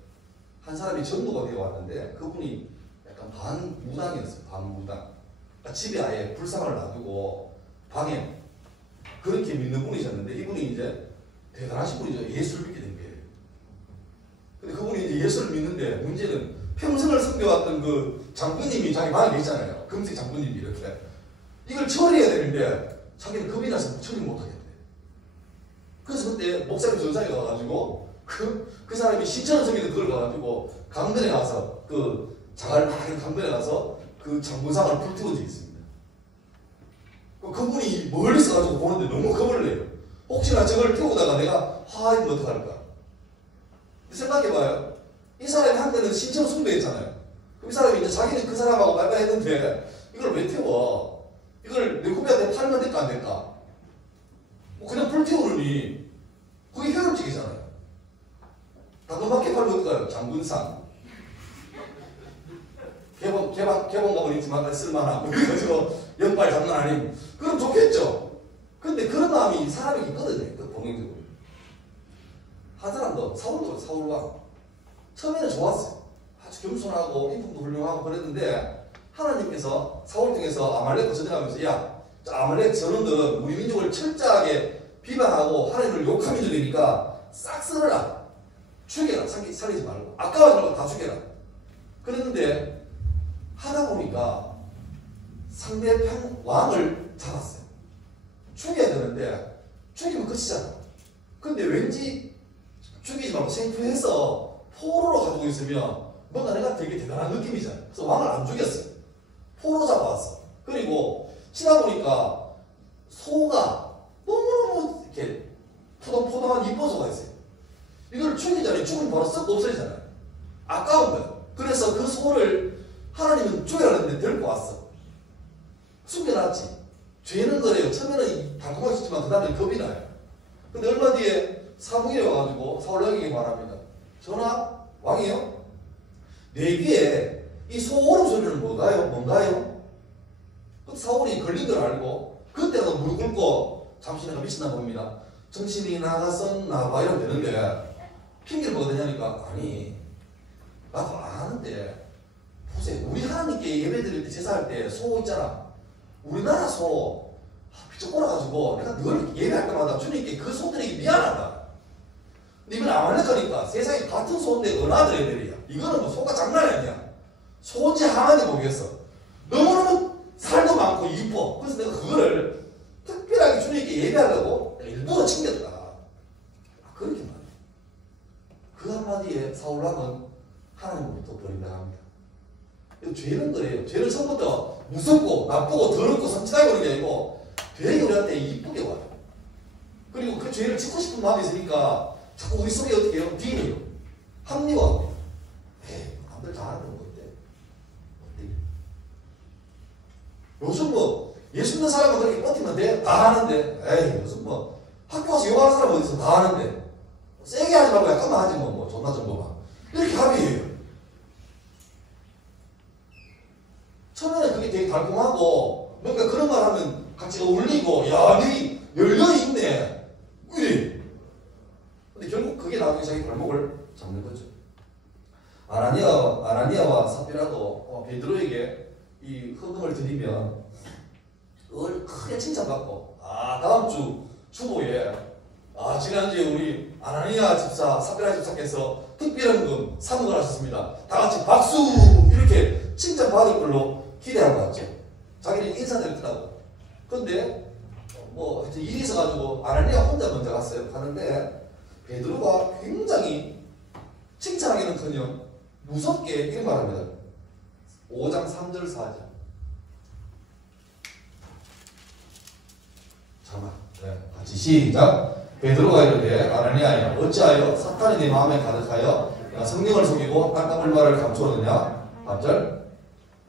한 사람이 전도가 되어 왔는데 그분이 약간 반무당이었어요. 반무당. 그러니까 집에 아예 불상을 놔두고 방에 그렇게 믿는 분이셨는데 이분이 이제 대단하신 분이죠. 예수를 믿게 된 거예요. 근데 그분이 이제 예수를 믿는데 문제는 평생을 섬겨왔던 그 장군님이 자기 방에 있잖아요. 금색 장군님이 이렇게. 이걸 처리해야 되는데 자기는 겁이 나서 처리 못하겠대. 그래서 그때 목사님 전사에 가가지고 그 사람이 신천을 섬기는 그걸 가가지고 강변에 가서 그 자갈 막 강변에 가서 그 장군상을 불태운 적이 있습니다. 그분이 멀리서 가지고 보는데 너무 겁을 내요. 혹시나 저걸 태우다가 내가 화해면 어떡할까? 생각해봐요. 이 사람이 한때는 신천 숭배했잖아요. 그럼 이 사람이 이제 자기는 그 사람하고 말빨 했는데 이걸 왜 태워? 이걸 내 후배한테 팔면 될까 안 될까? 뭐 그냥 불태우느니 그게 효율적이잖아요. 당근마켓 팔면 어떨까요? 장군상. 개봉감은 있지만 쓸만하고 그래가지고 연발 장난 아님. 그럼 좋겠죠. 근데 그런 마음이 사람에게 있거든요. 그 동행적으로. 한 사람도 사울왕. 처음에는 좋았어요. 아주 겸손하고 인품도 훌륭하고 그랬는데 하나님께서 사울 통해서 아말렉을 전쟁하면서 야, 아말렉 전원들은 우리 민족을 철저하게 비방하고 하나님을 욕한 민족이니까 싹 쓸어라. 죽여라. 살리지 말고. 아까워하지 말고 다 죽여라. 그랬는데 하다 보니까 상대편 왕을 잡았어요. 죽여야 되는데 죽이면 끝이잖아. 근데 왠지 죽이지 말고 생포해서 포로로 가지고 있으면 뭔가 내가 되게 대단한 느낌이잖아. 그래서 왕을 안 죽였어요. 포로 잡아왔어. 그리고 치다 보니까 소가 너무너무 이렇게 포동포동한 이쁜 소가 있어요. 이걸 죽이자니 죽으면 바로 썩 없어지잖아요. 아까운 거예요. 그래서 그 소를 하나님은 죽여라는데 데리고 왔어. 숨겨놨지. 죄는 그래요. 처음에는 달콤하게 싶지만 그 다음에 겁이 나요. 근데 얼마 뒤에 사무엘이 와가지고 사울 왕에게 말합니다. 전하, 왕이요? 내 귀에 이 소 울음소리는 뭔가요? 그 사울이 걸린 걸 알고 그때도 무릎 꿇고 잠시 내가 미쳤나 봅니다. 정신이 나갔었나 봐 이러면 되는데 핑계를 뭐가 되냐니까 아니 나도 아는데 보세요. 우리 하나님께 예배 드릴 때 제사할 때 소 있잖아. 우리나라 소 비쩍 꼬라가지고 내가 늘 예배할 때마다 주님께 그 소들에게 미안하다. 근데 이건 아말렉하니까 세상에 같은 소인데 은하들 애들이야. 이거는 뭐 소가 장난이 아니야. 소인지 하나인지 모르겠어. 너무너무 살도 많고 이뻐. 그래서 내가 그거를 특별하게 주님께 예배하려고 일부러 챙겼다. 그렇게 말해. 그 한마디에 사울왕은 하나님으로부터 버린다 합니다. 죄는 그래요. 죄는 처음부터 무섭고 나쁘고 더럽고 선진하게 오는 게 아니고 되게 우리한테 이쁘게 와요. 그리고 그 죄를 짓고 싶은 마음이 있으니까 자꾸 우리 속에 어떻게 해요? 뒤에요. 합리화합니다. 에이, 남들 다 하는 건데. 어때? 요즘 뭐 예수 믿는 사람은 그렇게 버티면 돼? 다 하는데. 에이, 요즘 뭐 학교 가서 욕하는 사람 어디 있어? 다 하는데. 세게 하지 말고 약간만 하지 뭐 존나 정도만. 이렇게 합의해요. 처음에는 그게 되게 달콤하고 뭔가 그런 말 하면 같이 어울리고 야, 니 열려있네. 이래. 근데 결국 그게 나중에 자기 발목을 잡는 거죠. 아나니아와 삽비라도 베드로에게 이 헌금을 드리면 그걸 크게 칭찬받고 다음 주 주보에 지난주에 우리 아나니아 집사, 삽비라 집사께서 특별헌금 사목을 하셨습니다. 다 같이 박수 이렇게 칭찬받을 걸로 기대하고 왔죠. 자기는 인사드렸더라고. 근데 뭐 하여튼 일이 있어가지고 아나니아 혼자 먼저 갔어요. 가는데 베드로가 굉장히 칭찬하기는커녕 무섭게 이런 말합니다. 5장 3절 4절. 잠깐만. 네, 같이 시작. 베드로가 이르되 아나니아야 어찌하여 사탄이 네 마음에 가득하여 성령을 속이고 땅값을 말을 감추었느냐. 8절.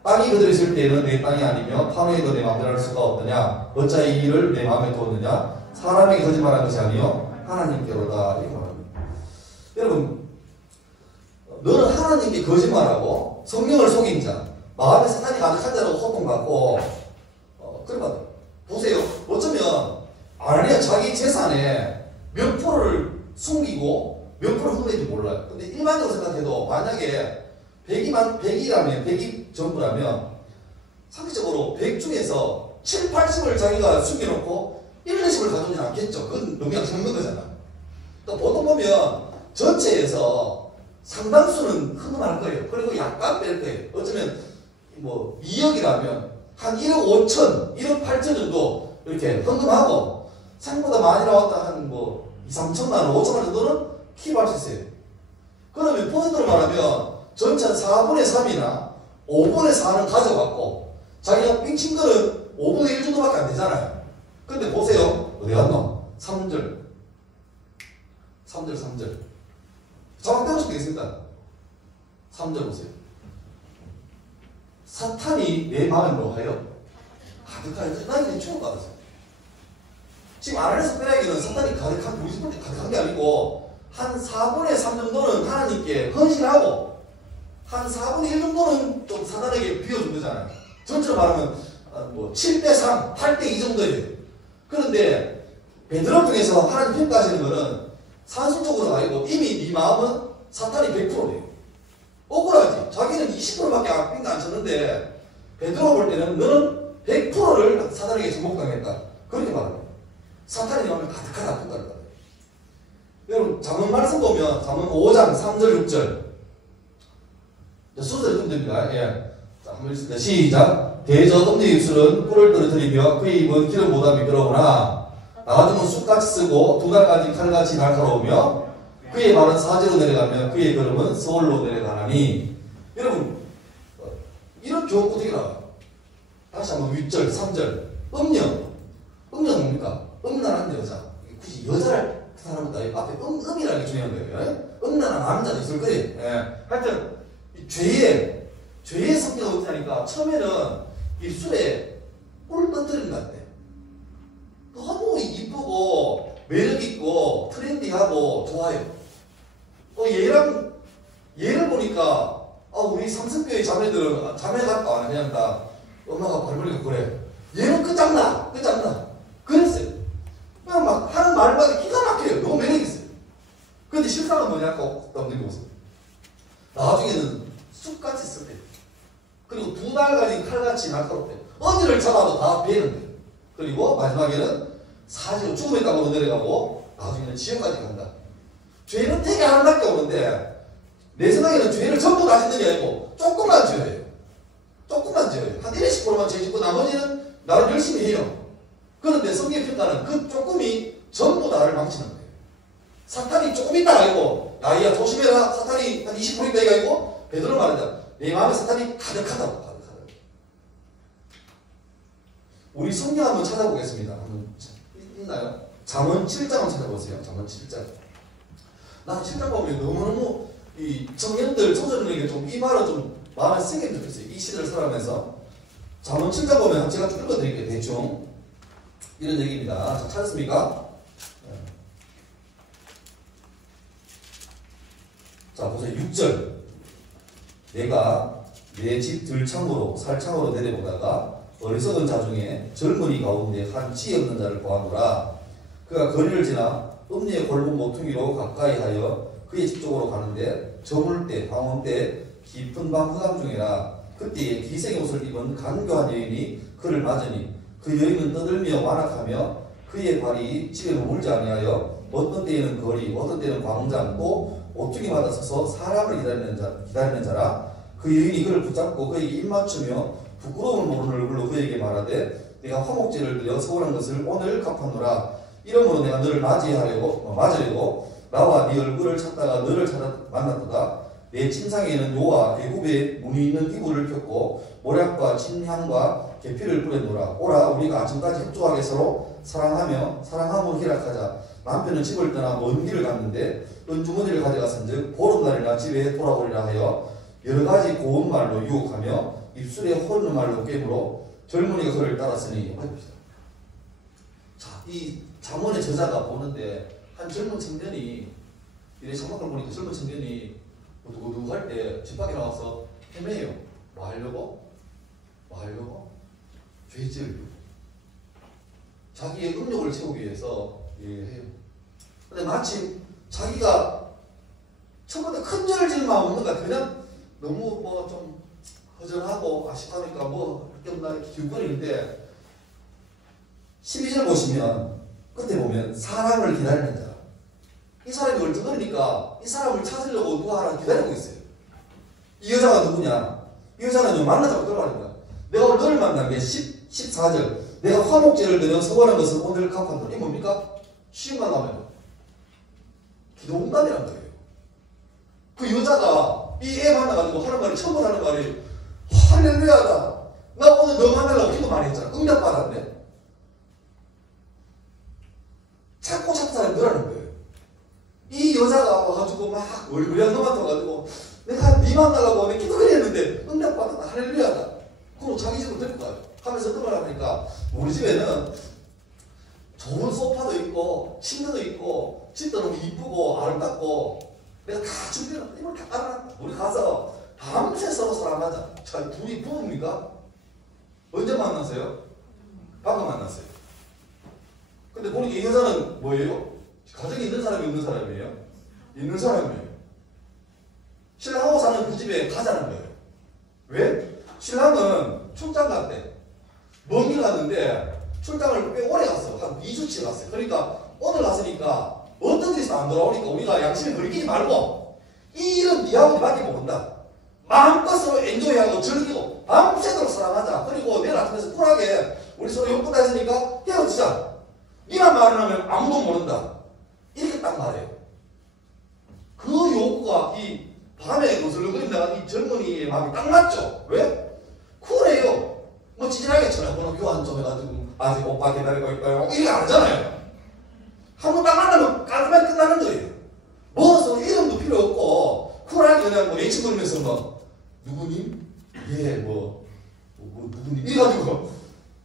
땅이 그대로 있을 때에는 내 땅이 아니며 판회에도 내 마음대로 할 수가 없느냐. 어찌하여 이 일을 내 마음에 두었느냐. 사람에게 거짓말한 것이 아니요 하나님께로다. 이렇게 말합니다. 여러분, 너는 하나님께 거짓말하고 성령을 속인 자, 마음에 사탄이 가득한 자로 고통받고 그러면 보세요. 어쩌면 아나니아 자기 재산에 몇 프로를 숨기고 몇 프로를 흠내지 몰라요. 근데 일반적으로 생각해도 만약에 100이 전부라면 상대적으로 100 중에서 7, 80을 자기가 숨겨놓고 1, 20을 가져오진 않겠죠. 그건 능력 적는 거잖아. 또 보통 보면 전체에서 상당수는 헌금할 거예요. 그리고 약간 뺄 거예요. 어쩌면 뭐 2억이라면 한 1억 5천, 1억 8천 정도 이렇게 헌금하고 생각보다 많이 나왔다 한 뭐 2, 3천만 원, 5천만 원 정도는 킵할 수 있어요. 그러면 포인트로 말하면 전체 한 4분의 3이나 5분의 4는 가져갔고 자기가 삥친 거는 5분의 1 정도밖에 안 되잖아요. 근데 보세요. 어디 갔노? 3절. 자막 떼어주면 되겠습니다. 3절 보세요. 사탄이 내 마음에 뭐하여 가득하여 나에게 충격받았어요. 지금 아나니아서 빼라기는 사탄이 가득한 게 아니고 한 4분의 3 정도는 하나님께 헌신하고 한 4분의 1 정도는 좀 사탄에게 비워준 거잖아요. 전체로 말하면 뭐 7대 3, 8대 2 정도예요. 그런데 베드로 중에서 하나님 평가하시는 거는 산술적으로 아니고 이미 네 마음은 사탄이 100%예요. 억울하지. 자기는 20%밖에 안 쳤는데 베드로 볼 때는 너는 100%를 사탄에게 정복당했다. 그렇게 말합니다. 사탄이 네 마음에 가득하다 평가를 받아요. 여러분 잠언 말씀 보면 잠언 5장 3절 6절 순서를 좀 됩니다. 예. 자, 한번 읽습니다. 시작. 대저 음녀의 입술은 꿀을 떨어뜨리며 그의 입은 기름보다 미끄러우나 나 같으면 쑥같이 쓰고 두 달까지 칼같이 날카로우며 그의 발은 사지로 내려가며 그의 걸음은 서울로 내려가나니. 여러분 이런 교훈 어떻게 나와요? 다시 한번 윗절 3절 음녀는 뭡니까? 음란한 여자. 굳이 여자를 사람보다 앞에 음이라는 게 중요한 거예요. 음란한 남자도 있을 거예요. 예. 하여튼 죄의 성격이 어떻게 하니까 처음에는 입술에 꿀 떠뜨리는 것 같아. 너무 이쁘고 매력있고 트렌디하고 좋아요. 얘를 보니까 우리 삼성교회 자매들은 자매 같다. 그냥 다 엄마가 발 벌리고 그래. 얘는 끝장나. 그랬어요. 그냥 막 하는 말마다 기가 막혀요. 너무 매력있어요. 근데 실상은 뭐냐고 넘겨보세요. 나중에는 쑥같이 쓸 그리고 두 달까지 칼같이 날카롭대. 어디를 잡아도 다 베는데. 그리고 마지막에는 사지로 죽음의 땅으로 내려가고 나중에는 지옥까지 간다. 죄는 되게 하나밖에 없는데 내 생각에는 죄를 전부 다 짓는 게 아니고 조금만 지어요. 한 1~20%만 죄 짓고 나머지는 나를 열심히 해요. 그런데 성경의 평가는 그 조금이 전부 나를 망치는 거예요. 사탄이 조금 있다 아니고 야이야 조심해라. 사탄이 한 20% 있다 이거 아니고 베드로 말한다. 내 마음에 사탄이 가득하다고. 우리 성경 한번 찾아보겠습니다. 한번 있나요? 잠언 7장을 찾아보세요. 잠언 7장. 나 7장 보면 너무너무 이 청년들, 청소년에게 좀 이 말은 좀 마음에 새기면 좋겠어요. 이 시대를 살아가면서. 잠언 7장 보면 제가 좀 읽어드릴게요. 대충. 이런 얘기입니다. 자, 찾았습니까? 자, 보세요. 6절. 내가 내 집 들창으로 살창으로 내려보다가 어리석은 자 중에 젊은이 가운데 한 지 없는 자를 보았노라. 그가 거리를 지나 음리의 골목 모퉁이로 가까이 하여 그의 집 쪽으로 가는데 저물 때 방언 때 깊은 밤 허감 중이라. 그때에 기생의 옷을 입은 간교한 여인이 그를 맞으니 그 여인은 떠들며 완악하며 그의 발이 집에 머물지 아니하여 어떤 때에는 거리 어떤 때는 광장 또 오뚜기마다 서서 사람을 기다리는 자라. 그 여인이 그를 붙잡고 그에게 입맞추며 부끄러움을 모르는 얼굴로 그에게 말하되 내가 화목제를 드려 서운한 것을 오늘 갚았노라. 이러므로 내가 너를 맞으려고 나와 네 얼굴을 찾다가 너를 찾아 만났도다. 내 침상에는 요와 애굽의 무늬 있는 이불을 폈고 모략과 진향과 계피를 뿌렸노라. 오라 우리가 아침까지 협조하게 서로 사랑함으로 희락하자. 남편은 집을 떠나 먼 길을 갔는데 은주머니를 가져갔은즉 보름날이나 집에 돌아오리라 하여 여러 가지 고운 말로 유혹하며 입술에 호르는 말로 깨물어 젊은이가 그를 따랐으니. 자, 이 잠언의 저자가 보는데 한 젊은 청년이 이래 장막을 보니까 젊은 청년이 우두할 때 집 밖에 나와서 헤매요. 뭐 하려고? 죄질 자기의 음욕을 채우기 위해서 해요. 근데 마침 자기가 처음부터 큰 죄를 지을 마음 없는 것 같아. 그냥 너무 뭐 좀 허전하고 아쉽다니까 뭐 할 게 없나 이렇게 기웃거리는데 12절 보시면 끝에 보면 사람을 기다리는 자. 이 사람이 얼쩡거리니까 이 사람을 찾으려고 누가 하나 기다리고 있어요. 이 여자가 누구냐? 이 여자는 만나자고 들어가는 거야. 내가 오늘 너를 만난 게 14절. 내가 화목제를 드려 서원한 것은 오늘 갚았노라. 이게 뭡니까? 쉬움만 나면 기도 응답이란 거예요. 그 여자가 이 애 만나가지고 하는 말이 처음으로 하는 말이 할렐루야다. 나 오늘 너 만나려고 기도 많이 했잖아. 응답 받았네. 찾고 찾는 사람이 늘어나는 거예요. 이 여자가 와가지고 막 얼굴이 너만 와가지고 내가 네 만나려고 내 기도를 했는데 응답 받았다. 할렐루야다. 그럼 자기 집으로 데리고 가요. 하면서 그 말 하니까 우리 집에는 좋은 소파도 있고 침대도 있고 집도 너무 이쁘고 아름답고 내가 다 준비해놨다. 이걸 다 깔아놨다. 우리 가서 밤새 서로 사랑하자. 자, 둘이 부부입니까? 언제 만났어요? 방금 만났어요. 근데 보니까 이 여자는 뭐예요? 가정이 있는 사람이 없는 사람이에요? 있는 사람이에요. 신랑하고 사는 그 집에 가자는 거예요. 왜? 신랑은 출장 갔대. 먼 길 갔는데 출장을 꽤 오래 갔어. 한 2주치 갔어요. 그러니까 오늘 갔으니까 어떤 데서 안 돌아오니까 우리가 양심에 걸리지 말고 이 일은 니하고 니밖에 모른다. 마음껏으로 엔조이하고 즐기고 밤새도록 사랑하자. 그리고 내일 아침에서 쿨하게 우리 서로 욕도 다 했으니까 헤어지자. 니만 말을 하면 아무도 모른다. 이렇게 딱 말해요. 그 요구가 이 밤에 거슬러거린다가 이 젊은이의 마음이 딱 맞죠? 왜? 쿨해요. 뭐 찌질하게 전화번호 교환 좀 해가지고 아직 오빠 기다리고 있어요. 이게 안 하잖아요. 한 번 딱 만나면 깔끔하게 끝나는 거예요. 뭐서 이름도 필요 없고 쿨하게 그냥 뭐 예치 부르면서 뭐 누구님? 예, 뭐 누구님? 이래가지고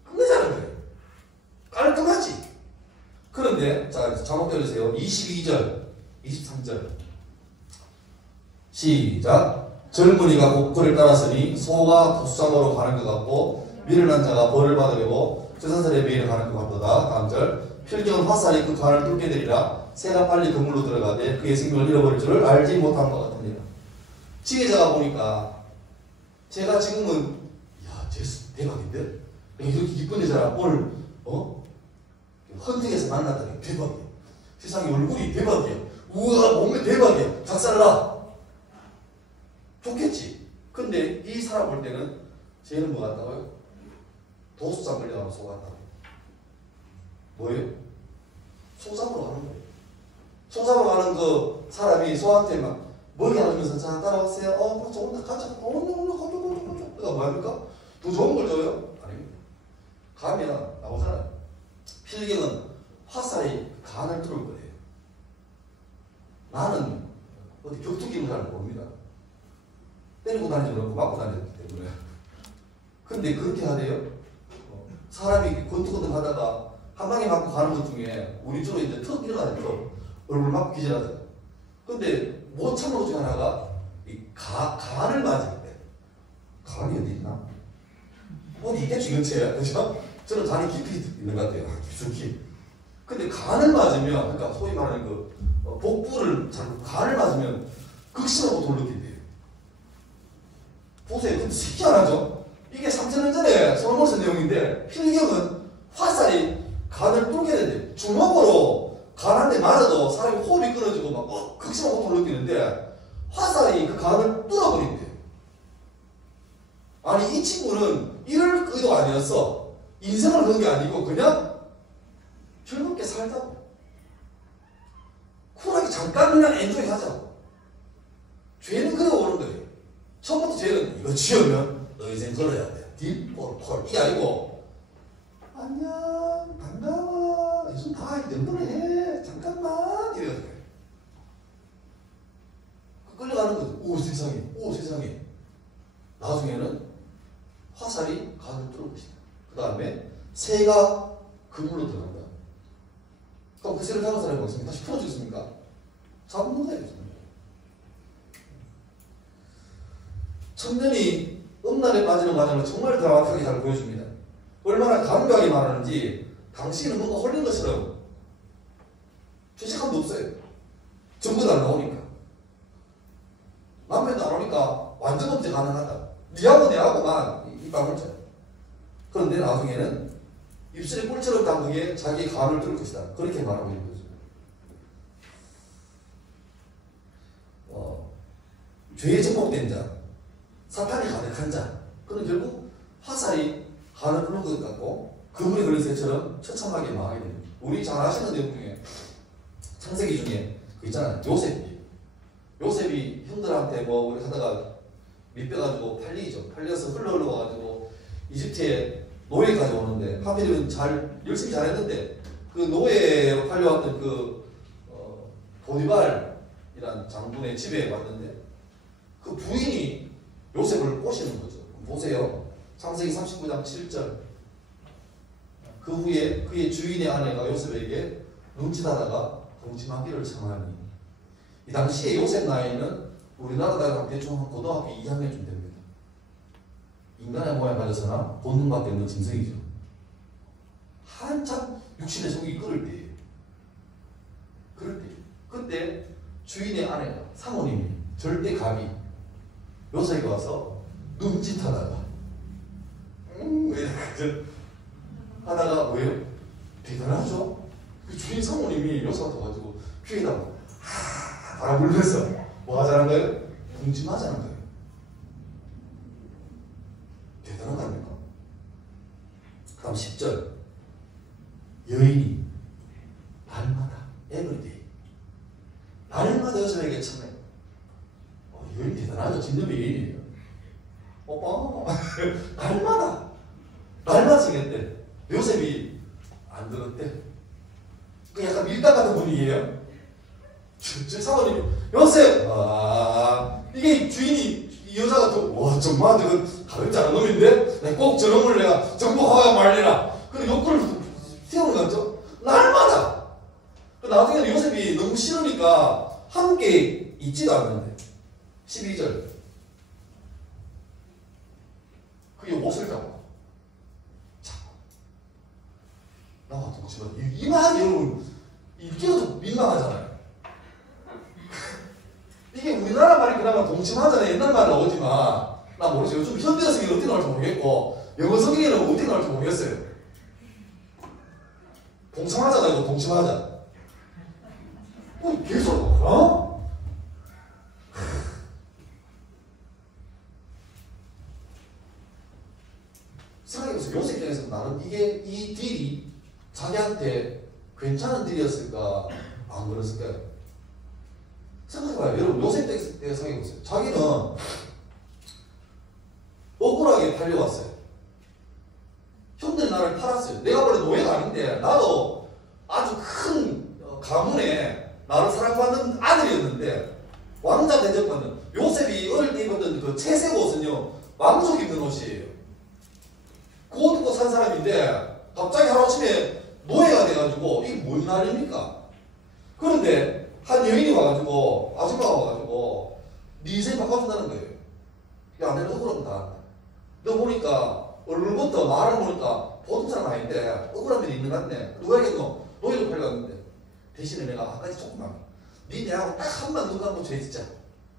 끝내자는 거예요. 깔끔하지? 그런데 자 자막 들으세요. 22절 23절 시작. 젊은이가 곡돌을 따랐으니 소가 도수장으로 가는 것 같고 미련한 자가 벌을 받으려고 저산설의 매일을 가는 것 같도다. 다음 절. 필경은 화살이 그 관을 뚫게 되리라. 새가 빨리 그물로 들어가되 그의 생명을 잃어버릴 줄을 알지 못한 것 같습니다. 지혜자가 보니까 제가 지금은 야, 쟤 대박인데? 이렇게 이쁜 여자랑 오늘 헌팅에서 만났다니 대박이야. 세상에 얼굴이 대박이야. 우와 몸매 대박이야. 작살나. 좋겠지. 근데 이 사람 볼 때는 쟤는 뭐 같다고요? 도수장 걸려가는 소 같다고. 뭐예요? 소잡으로 가는 거예요. 소잡으로 가는 그 사람이 소한테 막 먹이 안주면서 자 따라왔어요. 그렇죠. 오늘 가자. 가자. 그가 뭐합니까? 더 좋은 걸 줘요? 아닙니다. 가면 나오잖아요. 필경은 화살이 간을 뚫을 거예요. 나는 어디 격투기는 잘 모릅니다. 때리고 다니지 않고 맞고 다녔기 때문에. 근데 그렇게 하대요. 사람이 건투건투 하다가 한 방에 맞고 가는 것 중에 우리 주로 이제 턱 일어나는 턱 얼굴 맞고 기절하잖아요. 근데 못 참는 것 중에 하나가 이 간을 맞을 때. 간이 어디 있나? 어디 있겠지 근처에. 그죠? 저는 간이 깊이 있는 것 같아요. 깊숙이. 근데 간을 맞으면, 그러니까 소위 말하는 그 복부를 자꾸 간을 맞으면 극심하고 돌느낀대요. 보세요. 근데 희한하죠? 이게 3000년 전에 솔로몬 쓴 내용인데 필경은 화살이 간을 뚫게 된대요. 주먹으로 간 한 대 맞아도 사람이 호흡이 끊어지고 막 극심한 고통을 느끼는데 화살이 그 간을 뚫어버린대요. 아니 이 친구는 이럴 의도가 아니었어. 인생을 그런 게 아니고 그냥 즐겁게 살자고. 쿨하게 잠깐 그냥 엔조이 하자고. 죄는 그래 오는 거예요. 처음부터 죄는 이거 지으면 너 인생 걸어야 돼. 딜폴 이게 아니고 안녕 반가워 요즘 다 연분을 해 잠깐만 이래야 돼. 끌려가는 거죠. 오 세상에 나중에는 화살이 간을 뚫을 것이다. 그 다음에 새가 그물로 들어간다. 그럼 그 새를 잡은 사람이 어떻습니까? 다시 풀어주겠습니까? 잡는 거예요. 청년이 음란에 빠지는 과정을 정말 드라마틱하게 잘 보여줍니다. 얼마나 감각이 많았는지 당신은 뭔가 홀린 것처럼 죄책감도 없어요. 정보도 안 나오니까. 남편도 안 오니까 완전 범죄 가능하다. 니하고 내하고만 입방을 쳐요. 그런데 나중에는 입술에 꿀처럼 담그게 자기의 간을 뚫을 것이다. 그렇게 말하고 있는 거죠. 죄에 정복된 자, 사탄이 가득한 자, 그는 결국 화살이 간을 뚫는 것 같고 그물에 걸린 새처럼 처참하게 망하게 됩니다. 우리 잘 아시는 내용 중에 창세기 중에 그 있잖아요. 요셉이 형들한테 뭐 우리 하다가 밑벼가지고 팔려서 흘러가지고 이집트에 노예까지 오는데 하필이면 열심히 잘했는데 그 노예로 팔려왔던 보디발이란 장군의 집에 왔는데 그 부인이 요셉을 꼬시는 거죠. 보세요. 창세기 39장 7절. 그 후에 그의 주인의 아내가 요셉에게 눈짓하다가 동침하기를 청하니. 이 당시에 요셉 나이는 우리나라가 대충 고등학교 2학년쯤 됩니다. 인간의 모양 가져서나 본능밖에 없는 짐승이죠. 한참 육신의 속이 끓을 때예요. 그럴 때. 그때 주인의 아내가 사모님이 절대 감히 요셉이 와서 눈짓하다가 하다가 왜요? 대단하죠? 그 주인 사모님이 요셉한테 와가지고 귀에다가 바람 불면서 뭐 하자는 거예요? 동침하자는 거예요. 대단한 거 아닙니까? 다음 10절. 여인이 날마다 에브리데이 날마다 요셉에게 참해. 여인 대단하죠. 진정의 여인이에요. 오빠 날마다 정했대. 요셉이 안 들었대. 그 약간 밀당 같은 분위기예요. 사모님이 요셉 이게 주인이 이 여자가 와 정말 저거 가볍지 않은 놈인데 내가 꼭 저런 걸 내가 정복하고 말리라. 그리고 욕구를 세우는 거죠. 날마다. 나중에 요셉이 너무 싫으니까 함께 있지도 않는데 12절 그게 옷을 잡고 나와 동치만 이 말이 여러분 읽기도 민망하잖아요. 이게 우리나라 말이 그나마 동침하잖아요. 옛날 말은 나오지만 나 모르죠. 요즘 현대어 성경이 어떻게 나올지 모르겠고 영어 성경에는 어떻게 나올지 모르겠어요. 동참하잖아요. 동침하자. 계속 생각해보세요. 요셉 입장에서 나는 이 딜이 자기한테 괜찮은 딜이었을까 안 그랬을까요? 생각해봐요. 여러분 요셉 때 생각해보세요. 자기는 억울하게 팔려왔어요. 형들이 나를 팔았어요. 내가 원래 노예가 아닌데 나도 아주 큰 팔이었는데 왕자 대접받는 요셉이 어릴 때 입었던 그 채색 옷은요 왕족 입는 옷이에요. 그 옷 입고 산 사람인데 갑자기 하루아침에 노예가 돼가지고 이게 뭔 말입니까? 그런데 한 여인이 와가지고 아줌마가 와가지고 네 인생 바꿔준다는 거예요. 야 내가 억울합니다. 너 보니까 얼굴부터 말을 보니까 보통 사람 아닌데 억울한 면이 있는 것 같네. 누가 얘기했노? 노예로 팔려갔는데 대신에 내가 아까지 조금만 네 내하고 딱 한 번 눈 감고 죄짓자.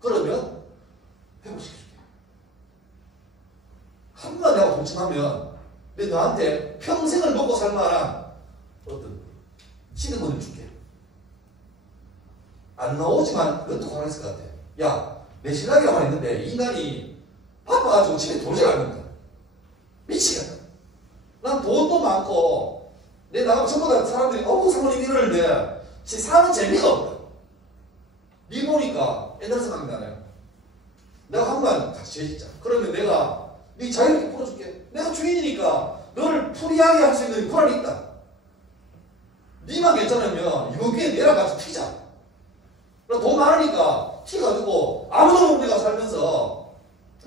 그러면 회복시켜줄게. 한 번 내가 동침하면 내 너한테 평생을 먹고 살 만한 어떤 시드문을 줄게. 안 나오지만 그것도 가능했을 것 같아. 야, 내 신랑이라고 했는데 이 인간이 바빠가지고 집에 도저히 안 간다. 미치겠다. 난 돈도 많고 내 나가면 전부 다 사람들이 어우 사모님 이러는데 사는 재미가 없다. 니 보니까 옛날 생각이 나네요. 내가 한 번 같이 죄짓자. 그러면 내가 네 자유롭게 풀어줄게. 내가 주인이니까 너를 풀이하게 할 수 있는 권한이 있다. 니만 괜찮으면 이번 기회에 내랑 같이 튀자. 돈 많으니까 튀가지고 아무도 모르는 내가 살면서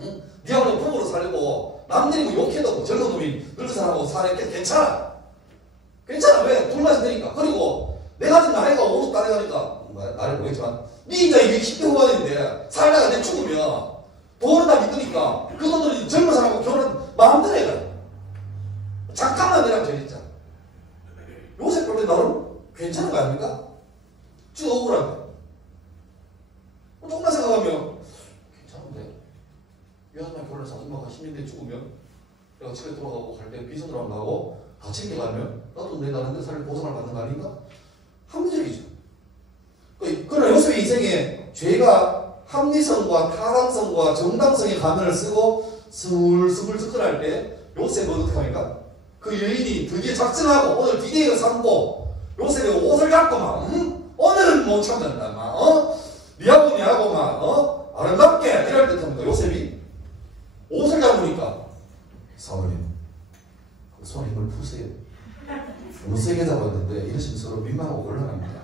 응? 니하고 부부로 살고 남들이 뭐 욕해도 젊은 놈이 늙은 사람하고 사니까 괜찮아. 괜찮아. 왜? 둘만 되니까. 그리고 내가 지금 나이가 50 따라가니까 나를 모르겠지만 니 이제 이게 10대 후반인데 살다가 내 죽으면 돈은 다 믿으니까 그 돈들이 젊은 사람하고 결혼 마음대로 해가. 잠깐만 내랑 죄짓자. 요새 볼 때 나는 괜찮은 거 아닙니까? 지금 억울한데. 조금만 생각하면 괜찮은데. 이 아줌마 결혼해서 아줌마가 10년대 죽으면 내가 집에 돌아가고 갈 때 비서 들어간다고 다 챙겨가면 나도 내 나름대로 살 보상을 받는 거 아닌가? 합리적이죠. 그러나 요셉의 인생에 죄가 합리성과 타당성과 정당성의 가면을 쓰고 스물스물 접근할 때 요셉은 어떻게 합니까? 그 여인이 드디어 작정하고 오늘 디데이를 삼고 요셉의 옷을 잡고 막 오늘은 못 참는다 막 니하고 막 아름답게 이럴 듯합니다. 요셉이 옷을 잡으니까 사모님 그 손에 힘을 푸세요. 너무 세게 잡았는데 이러시면 서로 민망하고 곤란합니다.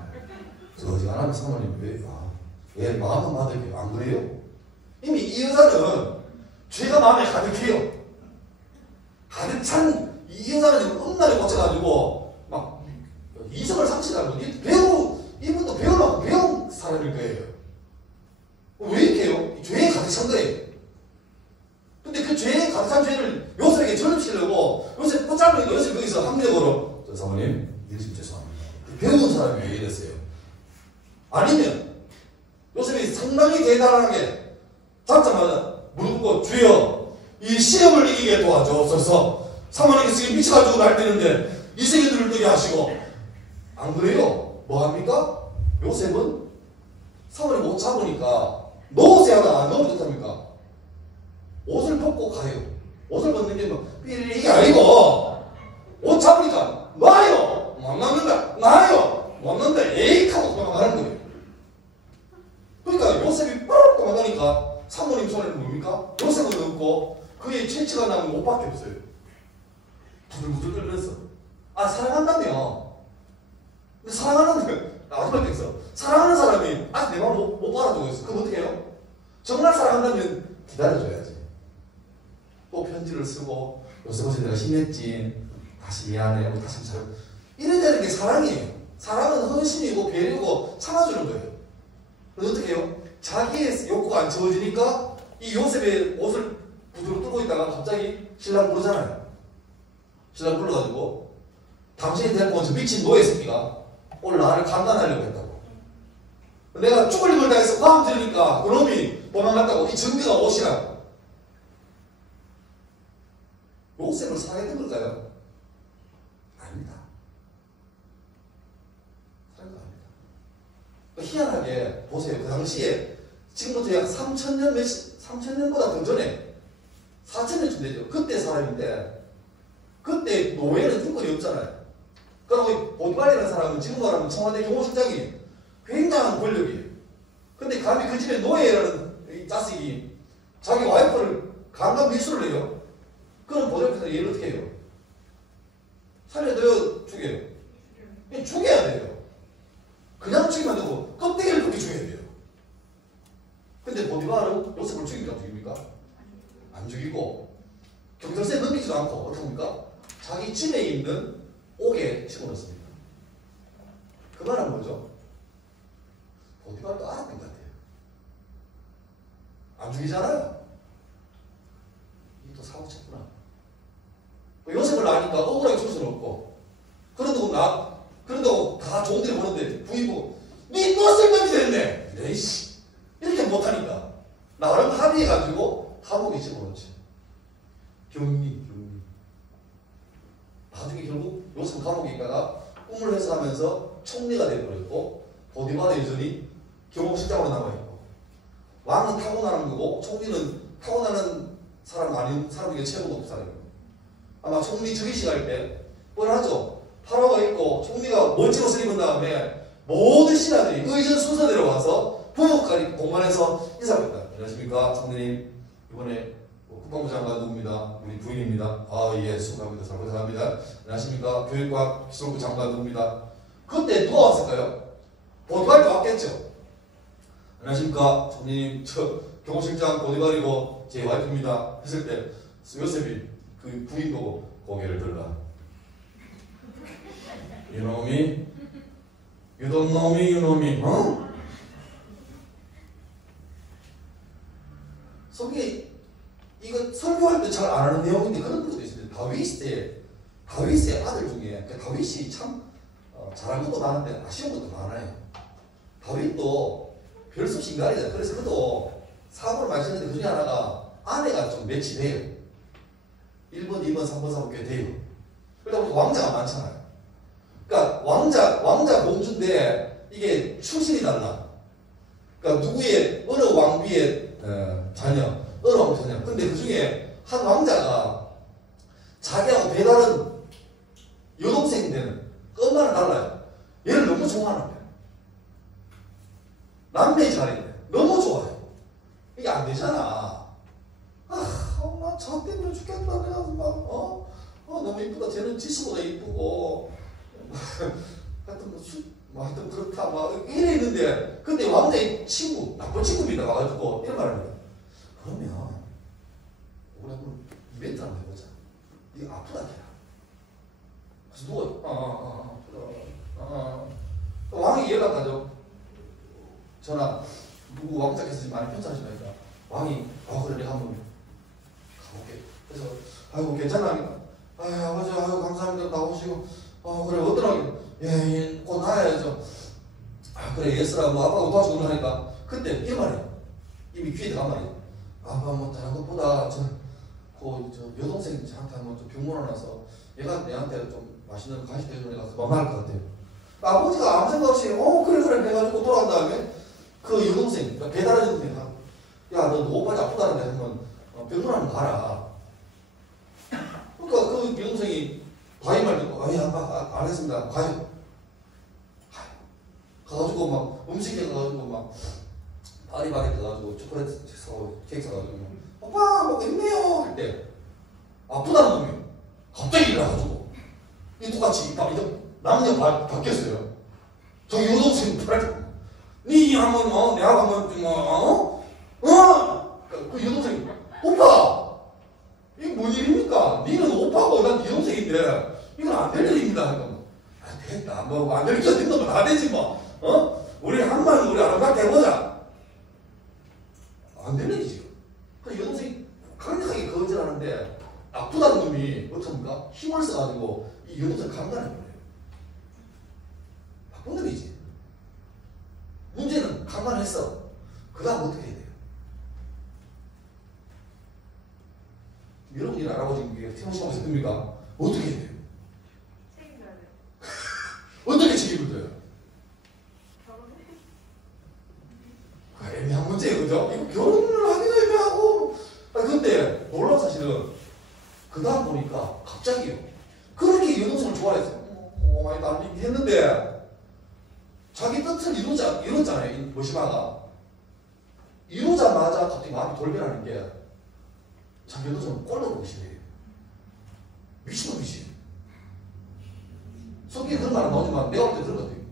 저지 안 하면 사모님 왜 마음은 받을게요. 안 그래요? 이미 이 여자는 죄가 마음에 가득해요. 가득 찬 이 여자는 지금 음란에 꽂혀가지고 막 이성을 상실하고 이분도 배우려고 배운 사람일 거예요. 왜 이렇게 해요? 죄에 가득 찬 거예요. 근데 그 죄에 가득 찬 죄를 요셉에게 전염시키려고 요셉 붙잡으니까 요셉이 거기서 합리적으로 저 사모님 이러시면 죄송합니다. 배운 사람이 왜 이랬어요? 아니면 요셉이 상당히 대단하게 잡자마자 무릎 꿇고 주여 이 시험을 이기게 도와주옵소서. 사모님께서 지금 미쳐가지고 날뛰는데 이 세계 눈을 뜨게 하시고. 안 그래요? 뭐합니까? 요셉은 사모님 못 잡으니까 넣으세요 하나 안 넣으면 어떡합니까? 옷을 벗고 가요. 옷을 벗는 게 뭐 이게 아니고 옷 잡으니까 놔요. 못 남는다. 놔요. 못 남는다. 에이 하고 도망가는 거예요. 그러니까 요셉이 뽀록 도망가니까 사모님 손에는 뭡니까? 요셉은 없고 그의 채취가 나면 옷밖에 없어요. 부들부들 떨면서 사랑한다며. 근데 사랑하는 아줌마께서 사랑하는 사람이 아직 내 마음을 못 알아주고 있어. 그럼 어떻게 해요? 정말 사랑한다면 기다려줘야지. 또 편지를 쓰고 요새 내가 심했지. 다시 미안해. 다시 잘. 이래야 되는 게 사랑이에요. 사랑은 헌신이고 배려고 참아주는 거예요. 그래서 어떻게 해요? 자기의 욕구가 안 채워지니까 이 요셉의 옷을 구두로 뚫고 있다가 갑자기 신랑 부르잖아요. 신랑 불러가지고 당신이 데리고 온 저 미친 노예 새끼가 오늘 나를 강간하려고 했다고. 내가 죽을 힘을 다해서 화음 들으니까 그놈이 도망갔다고. 이 증거가 옷이라고. 요셉을 사랑했던 걸까요? 아닙니다. 사랑도 아닙니다. 희한하게 보세요. 그 당시에 지금부터 약 3,000년보다 더 전에 4,000년쯤 되죠. 그때 사람인데 그때 노예는 특권이 없잖아요. 그리고 보디발이라는 사람은 지금 말하면 청와대 경호실장이 굉장한 권력이에요. 근데 감히 그 집에 노예라는 이 자식이 자기 와이프를 강간 미수를 해요. 그럼 보디발에서 얘를 어떻게 해요? 살려내어 죽여요. 죽여야 돼요. 그냥 죽이면 안 되고 껍데기를 그렇게 죽여야 돼요. 요셉을 죽입니까? 안 죽입니까? 안 죽이고 경찰서에 넘기지도 않고 어떻게 합니까? 자기 집에 있는 옥에 집어넣습니다. 그 말은 뭐죠? 보디발도 알았던 것 같아요. 안 죽이잖아요. 이게 또 사고 쳤구나. 요셉을 아니까 억울하게 줄 수는 없고 그런다고 다 종들이 보는데 부인 보고 니 또 쓸데없이 됐네. 에이씨 이렇게 못하니까 나름 합의해가지고 감옥에 집어넣지. 경리 나중에 결국 요셉 감옥에 있다가 꿈을 해석하면서 총리가 되어버렸고 보디발은 여전히 경호실장으로 남아있고 왕은 타고나는 거고 총리는 타고나는 사람 아닌 사람 중에 최고 높은 사람이에요. 아마 총리 즉위식 할 때 뻔하죠. 파라오가 있고 총리가 멋진 옷을 입은 다음에 모든 신하들이 의전 순서대로 와서 부엌까지 공간에서 인사합니다. 안녕하십니까 총리님, 이번에 국방부 장관 누구입니다. 우리 부인입니다. 아 예 수고합니다. 잘 고생합니다. 안녕하십니까 교육과 기술부 장관 누구입니다. 그때 누가 왔을까요? 보디발도 왔겠죠. 안녕하십니까 총리님, 저 경호실장 보디발이고 제 와이프입니다 했을 때 요셉이 그 부인 보고 고개를 들라. 이놈이 유돈놈이 어? 성경에 이거 설교할 때 잘 안 하는 내용인데 그런 것도 있습니다. 다윗의 아들 중에 다윗이 참 잘한 것도 많은데 아쉬운 것도 많아요. 다윗도 별 수 없이 인간이잖아요. 그래서 그도 사고를 많이 쳤는데 그 중에 하나가 아내가 좀 매치돼요. 1번, 2번, 3번, 4번 꽤 돼요. 그러다 보니까 왕자가 많잖아요. 그러니까 왕자 공주인데 이게 출신이 달라. 그러니까 누구의 어느 왕비의 자녀, 어느 왕비 자녀. 근데 그 중에 한 왕자가 자기하고 배다른 여동생인데는 엄마는 달라요. 얘를 너무 좋아하는 거예요. 남매의 자리인데 너무 좋아해요. 이게 안 되잖아. 나 저 때문에 죽겠다. 내가 막 너무 이쁘다. 쟤는 지수보다 이쁘고 하여튼 그렇다 막 이래 있는데 근데 왕자의 친구 나쁜 친구입니다. 와가지고 이런 말을 해요. 그러면 우리 한번 이벤트 한번 해보자. 이거 아프다 걔야. 그래서 누워요. 왕이 연락하죠. 전화 누구 왕자께서 많이 편찮으시니까 왕이 그래 내가 한번 가볼게. 그래서 아이고 괜찮아. 아버지 감사합니다. 나오시고 그래 어떠라고 곧 나야죠. 그래 예스라 뭐 아빠가 도와주고 하니까 그때 이 말이에요. 이미 귀에 들어간 말이에요. 아빠 뭐 다른 것보다 저 여동생 저한테 한번 좀 병문안 와서 얘가 내한테 좀 맛있는 간식 대주는 애가 만만할 것 같아요. 아버지가 아무 생각 없이 그래 해가지고 돌아간 다음에 그 여동생 그러니까 배달한 여동생 야너 오빠가 아프다는데 한번 병문안 가라. 그러니까 그 여동생이 바위 말 듣고 아빠 알겠습니다. 가요. 가가지고 막 음식 해가지고 막 파리바게트 가가지고 초콜릿 사고 케이크 사가지고 오빠 뭐 있네요 할 때 아프다는 놈이 갑자기 일어나가지고 이 똑같이 남녀 바뀌었어요. 저 여동생 니 한번 내가 한번 그 여동생이 오빠 이게 뭔 일입니까? 니는 오빠고 난 네 동생인데 이건 안 될 일입니다. 안 됐다. 뭐 안 될 게 어딨노? 뭐 다 되지 뭐. 우리 한번 우리 아름답게 해보자. 안 될 일이지. 그래서 여동생이 강력하게 거절하는데 아프다는 놈이 어떡합니까? 힘을 써가지고 이 여동생 강간해버려요. 나쁜 놈이지. 문제는 강간했어. 그 다음 어떻게 해야 돼요? 여러분이 알아보신 게 태어나시면서 됩니까? 어떻게 해야 돼요? 책임져야 돼요. 어떻게 책임을 져요? 애매한 문제예요, 그죠? 이거 결혼을 하기도 애매하고. 근데 놀라운 사실은 그 다음 보니까 갑자기요. 그렇게 여동생을 좋아했어요. 많이 남긴 했는데 자기 뜻을 이뤘잖아요. 이 머시마가. 이루자마자 갑자기 마음이 돌변하는 게 자기 여동생을 꼴로 보기 시작해요. 미친놈이지. 성경에 그런 말은 나오지만 내가 볼 때 그런 것 같아요.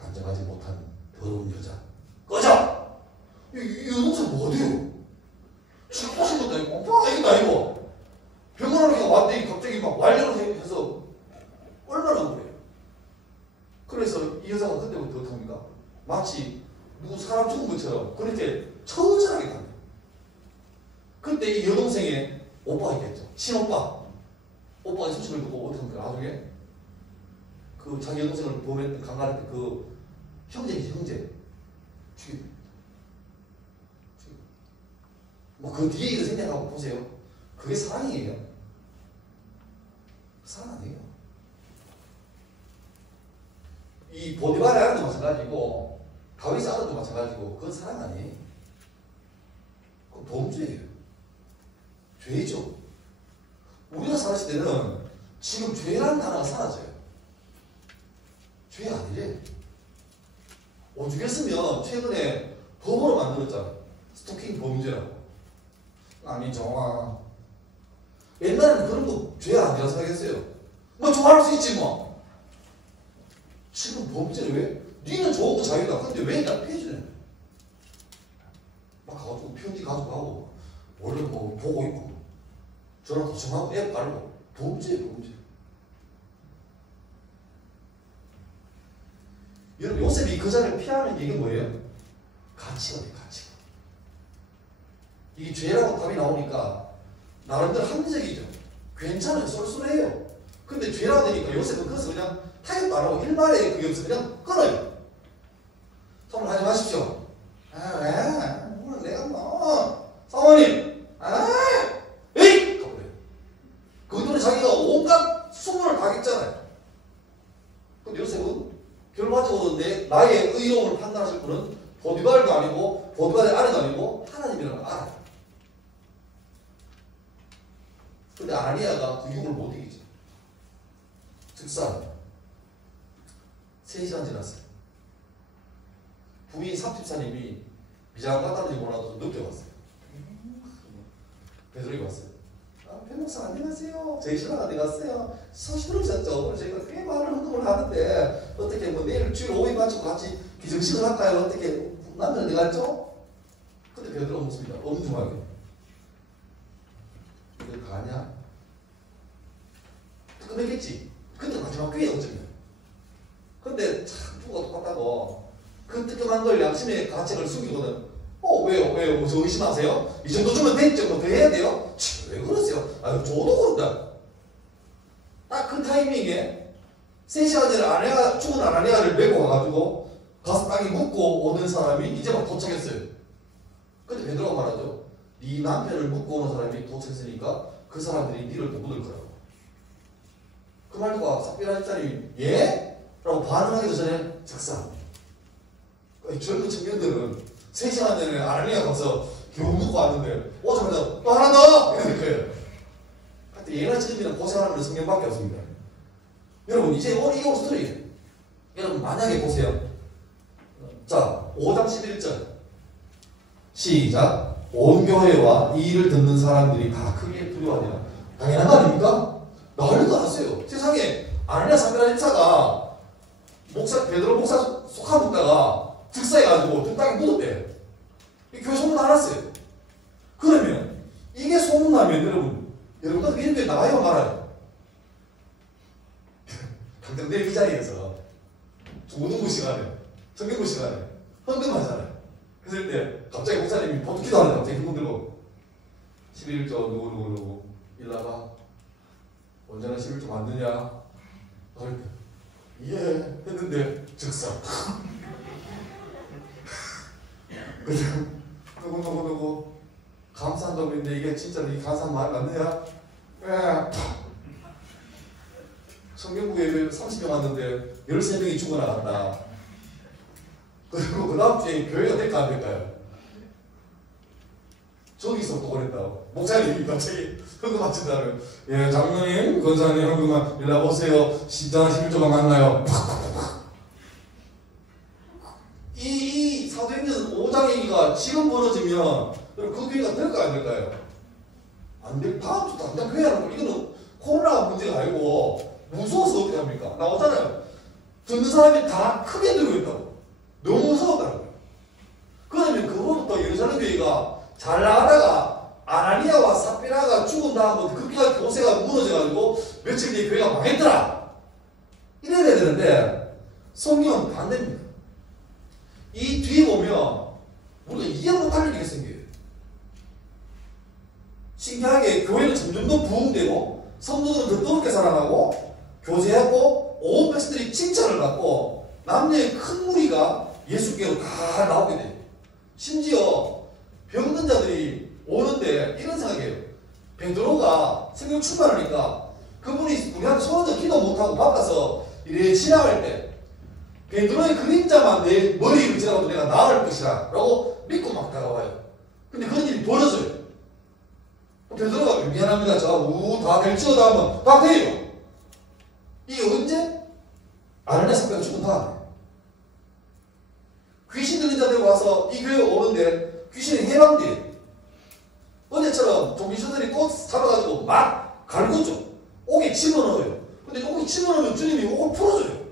단정하지 못한 더러운 여자. 꺼져! 이 마치 누구 사람 죽은 것처럼 그렇게 처절하게 간다. 그때 이 여동생의 오빠가 있겠죠. 친오빠. 오빠가 수첩을 두고 어떻게 합니까? 나중에 그 자기 여동생을 보면 강간할 때 그 형제이지 형제 죽이다. 뭐그 뒤에 이거 생각하고 보세요. 그게 사랑이에요. 사랑 아니에요. 이 보디발의 아들도 마찬가지고 다윗의 아들도 마찬가지고 그건 사랑 아니에요. 그건 범죄예요. 죄죠. 우리가 살았을 때는 지금 죄라는 단어가 사라져요. 죄 아니래. 오죽했으면 최근에 법으로 만들었잖아. 스토킹 범죄라고. 아니 정아. 옛날에는 그런 거 죄 아니라 생각했어요. 뭐 좋아할 수 있지 뭐. 지금 범죄를 왜? 니는 좋은 거 자유다. 근데 왜 나 폐지네? 막 가가지고 편지 가져가고 원래 뭐 보고 있고 전화 도청하고 앱 깔고 범죄예요 범죄. 여러분 요셉이 그 자리를 피하는 게 이게 뭐예요? 가치관이에요 가치관. 이게 죄라고 답이 나오니까 나름대로 합리적이죠. 괜찮아요 쏠쏠해요. 근데 죄라고 되니까 요셉은 그것을 그냥 타격도 안 하고 일말에 그게 없어 그냥 끊어요. 선물하지 마십시오. 아 왜? 오늘 내가 뭐 사모님 에이! 가버려요. 그것들은 자기가 온갖 수문을 다 했잖아요. 근데 요셉은 결과적으로 나의 의로움을 판단하실 분은 보디발도 아니고 보디발의 아내도 아니고 하나님이라는 걸 알아요. 근데 아니아가 그 유혹을 못 이기죠. 즉사 3시간 지났어요. 부인 삼집사님이 미장 갔다는지 몰라도 늦게 왔어요. 베드로가 왔어요. 배 목사 안녕하세요. 저희 신랑 어디 갔어요? 소식 들으셨죠? 오늘 저희가 꽤 많은 운동을 하는데 어떻게 뭐 내일 주일 5일 마치고 같이 기정식을 할까요? 어떻게 남편 어디 갔죠? 근데 베드로가 묻습니다. 엄중하게. 이거 가냐? 뜨끔했겠지. 근데 마지막 기회에 어쩌면. 근데 참 누가 똑같다고 그 뜨끔한 걸 양심의 가책을 숨기거든. 왜요? 뭐 저 의심하세요? 이 정도 주면 됐죠? 뭐 더 해야 돼요? 왜 그러세요? 아유, 저도 그런다. 딱 그 타이밍에 3시간 전에 아내가, 죽은 아내를 메고 와가지고 가서 땅에 묻고 오는 사람이 이제 막 도착했어요. 근데 베드로가 말하죠. 네 남편을 묻고 오는 사람이 도착했으니까 그 사람들이 니를 또 묻을 거라고. 그 말과 삽비라 집사님이 예? 라고 반응하기도 전에 즉사. 젊은 청년들은 3시간 전에 아라니아 가서 겨우 묻고 왔는데 오자마자 또 하나 더! 이렇게 거예요. 하여튼 예나 지금이나 고생하는 성경밖에 없습니다. 여러분 이제 이거 스토리예요. 여러분 만약에 보세요. 자 5장 11절 시작. 온 교회와 이 일을 듣는 사람들이 다 크게 두려워하니라. 당연한 거 아닙니까? 난리도 났어요. 세상에 아라니아 삽비라 집사가 베드로 목사 속아먹다가 즉사해가지고 등 땅에 묻었대. 교회 소문 알았어요. 그러면 이게 소문나면 여러분 같은 이런 교회 나와요 말아요? 당장 내일 이 자리에서 우등부 시간에 성경부 시간에 헌금하잖아요. 그랬을 때 갑자기 목사님이 보통 기도하는데 갑자기 힘 들고 11조 누구 일나가 언제나 11조 만드냐 예 했는데 즉사 누구 감사한 점인데 이게 진짜 이 감사한 말이 맞느냐? 성경국에 30명 왔는데 13명이 죽어나간다. 그리고 그 다음 주에 교회가 될까 안 될까요? 저기서부터 그랬다고. 목사님이 갑자기 헌금 바친다는 예 장로님 권사님 헌금만 일러보세요. 십자가 11조가 맞나요? 이 사도행전 5장 얘기가 지금 벌어지면 그 교회가 될까 안 될까요? 안 될. 다음 주 당장 교회 하는 거. 이거는 코로나 문제가 아니고 무서워서 어떻게 합니까? 나오잖아요. 듣는 사람이 다 크게 들고 있다고. 너무 무서웠다고요. 그러면 그로부터 예루살렘 교회가 잘 나가다가 아나니아와 삽비라가 죽은 다음부터 급기가 교세가 무너져가지고 며칠 뒤에 교회가 망했더라. 이래야 되는데 성경은 반대입니다. 이 뒤에 보면 우리가 이해 못할 일이 생겨요. 신기하게 교회는 점점 더 부흥되고 성도들은 더 뜨겁게 살아나고 교제하고 온 백성들이 칭찬을 받고 남녀의 큰 무리가 예수께로 다 나오게 돼요. 심지어 병든 자들이 오는데 이런 생각이에요. 베드로가 생명 출발하니까 그분이 우리한테 손을 기도 못하고 바빠서 이래 지나갈 때 베드로의 그림자만 내 머리를 지나가도 내가 나을 것이라 라고 믿고 막 다가와요. 근데 그런 일이 벌어져요. 베드로가 미안합니다. 다 될지어다 하면 다 돼요. 이게 언제? 아나니아 삽비가 죽은 다음에. 귀신 들린 자들이 와서 이 교회에 오는데 귀신이 해방돼요. 어제처럼 종기수들이 또 잡아가지고 막 갈구죠. 옥에 집어넣어요. 근데 옥에 집어넣으면 주님이 옥을 풀어줘요.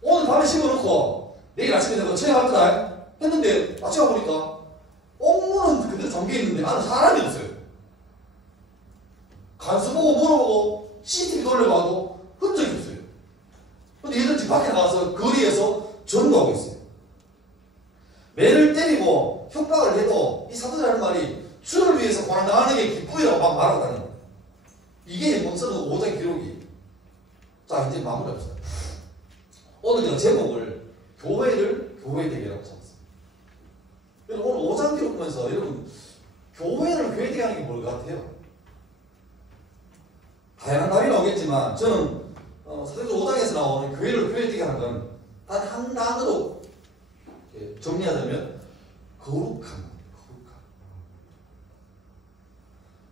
오늘 밤에 집어넣고 내일 아침에 내가 저녁 할거다 했는데 아침에 보니까 옥문은 그대로 잠겨있는데 안에 사람이 없어요. 간수 보고 물어보고 CCTV 돌려봐도 흔적이 없어요. 근데 얘들 집 밖에 나가서 거리에서 전도하고 있어요. 매를 때리고 협박을 해도 이 사도들 하는 말이 주를 위해서 고난당하는 게 기쁨이라고 막 말하고 다니는 거예요. 이게 영성은 5장 기록이에요. 자, 이제 마무리합시다. 오늘 제가 제목을 교회를 교회되게라고 잡았습니다. 여러분 오늘 5장 기록 보면서 여러분 교회를 교회되게 하는 게 뭘 같아요? 다양한 답이 나오겠지만 저는 사도행전 5장에서 나오는 교회를 교회되게 하는 건 단 한 단어로 정리하자면 거룩함.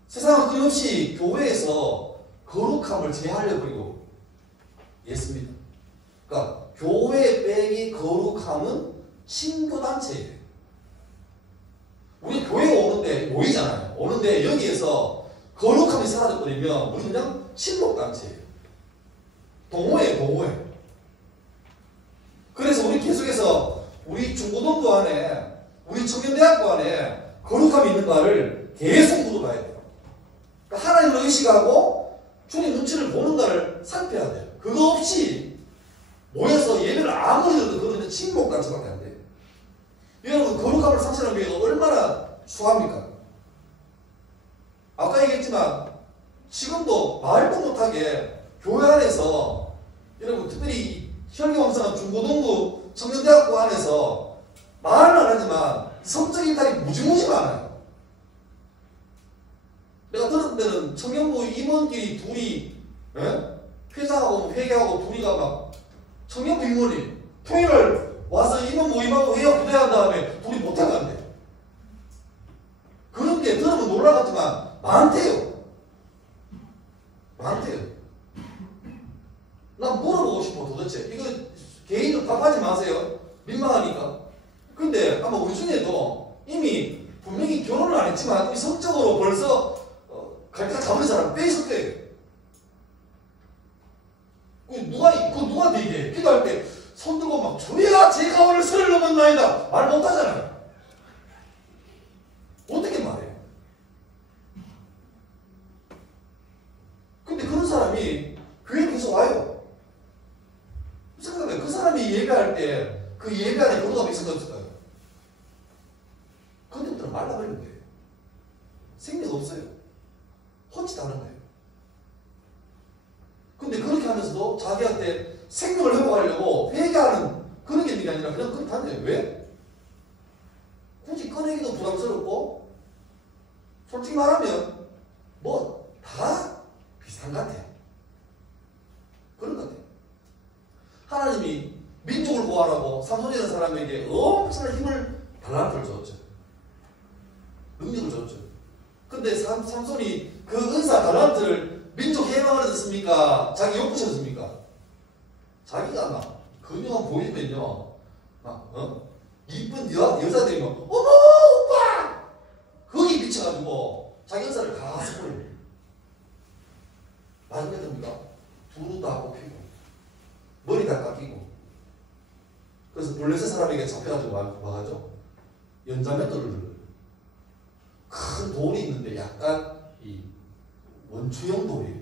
세상은 끊임없이 교회에서 거룩함을 제하려 버리고 있습니다. 그러니까 교회 빼기 거룩함은 신교단체예요. 우리 교회에 오는데 모이잖아요. 오는데 여기에서 거룩함이 사라져버리면 우리 그냥 친목단체예요. 동호회예요. 동호회. 그래서 우리 계속해서 우리 중고등부 안에 우리 청년대학교 안에 거룩함이 있는가를 계속 물어봐야 돼요. 그러니까 하나님을 의식하고 주님 눈치를 보는가를 살펴야 돼요. 그거 없이 모여서 예배를 아무리 들어도 그거는 친목단체밖에 안 돼요. 여러분 거룩함을 상실하는 교회가 얼마나 수합니까? 아까 얘기했지만 지금도 말도 못하게 교회 안에서 여러분 특별히 혈기왕성한 중고등부 청년대학교 안에서 말은 안 하지만 성적 일탈이 무지무지 많아요. 내가 들은 데는 청년부 임원끼리 둘이 회장하고 회계하고 둘이가 막 청년부 임원이 토요일날 와서 임원 모임하고 회의하고 기도한 다음에 둘이 못해간대. 그런 게 들으면 놀라겠지만 많대요. 많대요. 난 물어보고 싶어 도대체. 이거 개인으로 답하지 마세요. 민망하니까. 근데 아마 우리 중에도 이미 분명히 결혼을 안 했지만 성적으로 벌써 갈비가 잡은 사람 꽤 있을 거예요. 누구한테 얘기해? 기도할 때 손 들고 막 주야 제가 오늘 선을 넘었나이다 말 못하잖아요. 어떻게 말해요? 근데 그런 사람이 교회에 계속 와요. 생각해 그 사람이 예배할 때 그 예배 안에 거룩함이 있을까 없을까요? 그때부터는 말라버리는 거예요. 생각 없어요. 헛짓하는 거예요. 근데 그렇게 하면서도 자기한테 생명을 회복하려고 회개하는 그런 게 있는 게 아니라 그냥 그렇게 하는 거예요. 왜? 굳이 꺼내기도 부담스럽고 솔직히 말하면 뭐 다 비슷한 것 같아요. 그런 것 같아요. 하나님이 민족을 구하라고 삼손이라는 사람에게 엄청난 힘을 달란트를 줬죠. 능력을 줬죠. 근데 삼손이 그 은사 달란트를 민족 해방을 했습니까? 자기 욕구셨습니까? 자기가 막 근육만 보이면요 막 이쁜 여자들이 막 어머 오빠 거기 미쳐가지고 자기 은사를 다 써버려요. 마지막에 됩니까? 두루 다 뽑히고 머리 다 깎이고 그래서 블레셋 사람에게 잡혀가지고 와가지고 연자맷돌을 큰 돌이 있는데 약간 이 원추형 돌이에요.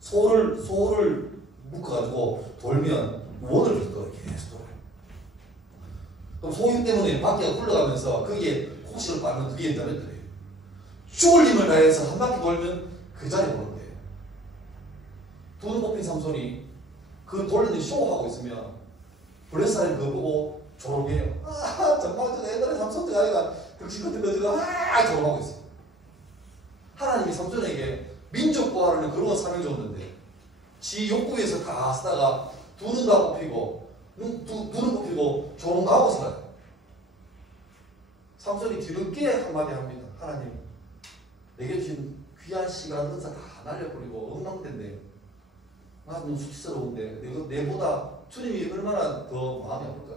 소를 묶어가지고 돌면 원을 줬더라고요. 계속 돌아요. 그럼 소유 때문에 바퀴가 굴러가면서 거기에 혹시를 빠는 그게 엔자멘트예요. 죽을 힘을 다해서 한 바퀴 돌면 그 자리에 오는 거예요. 돈 뽑힌 삼손이 그 돌리는 쇼하고 있으면 블레사를 그거 보고 졸업해요. 정말 저 옛날에 삼손 저 아이가 덕신 같은 거 저거 졸업하고 있어요. 하나님이 삼손에게 민족 구하라는 그런 사명을 줬는데 지 욕구에서 다 쓰다가 두 눈 다 뽑히고 눈은 뽑히고 졸업 나오고 살아요. 삼손이 뒤늦게 한마디 합니다. 하나님, 내게 주신 귀한 시간 은사 다 날려버리고 엉망된데 나는 수치스러운데 내보다 주님이 얼마나 더 마음이 아플까?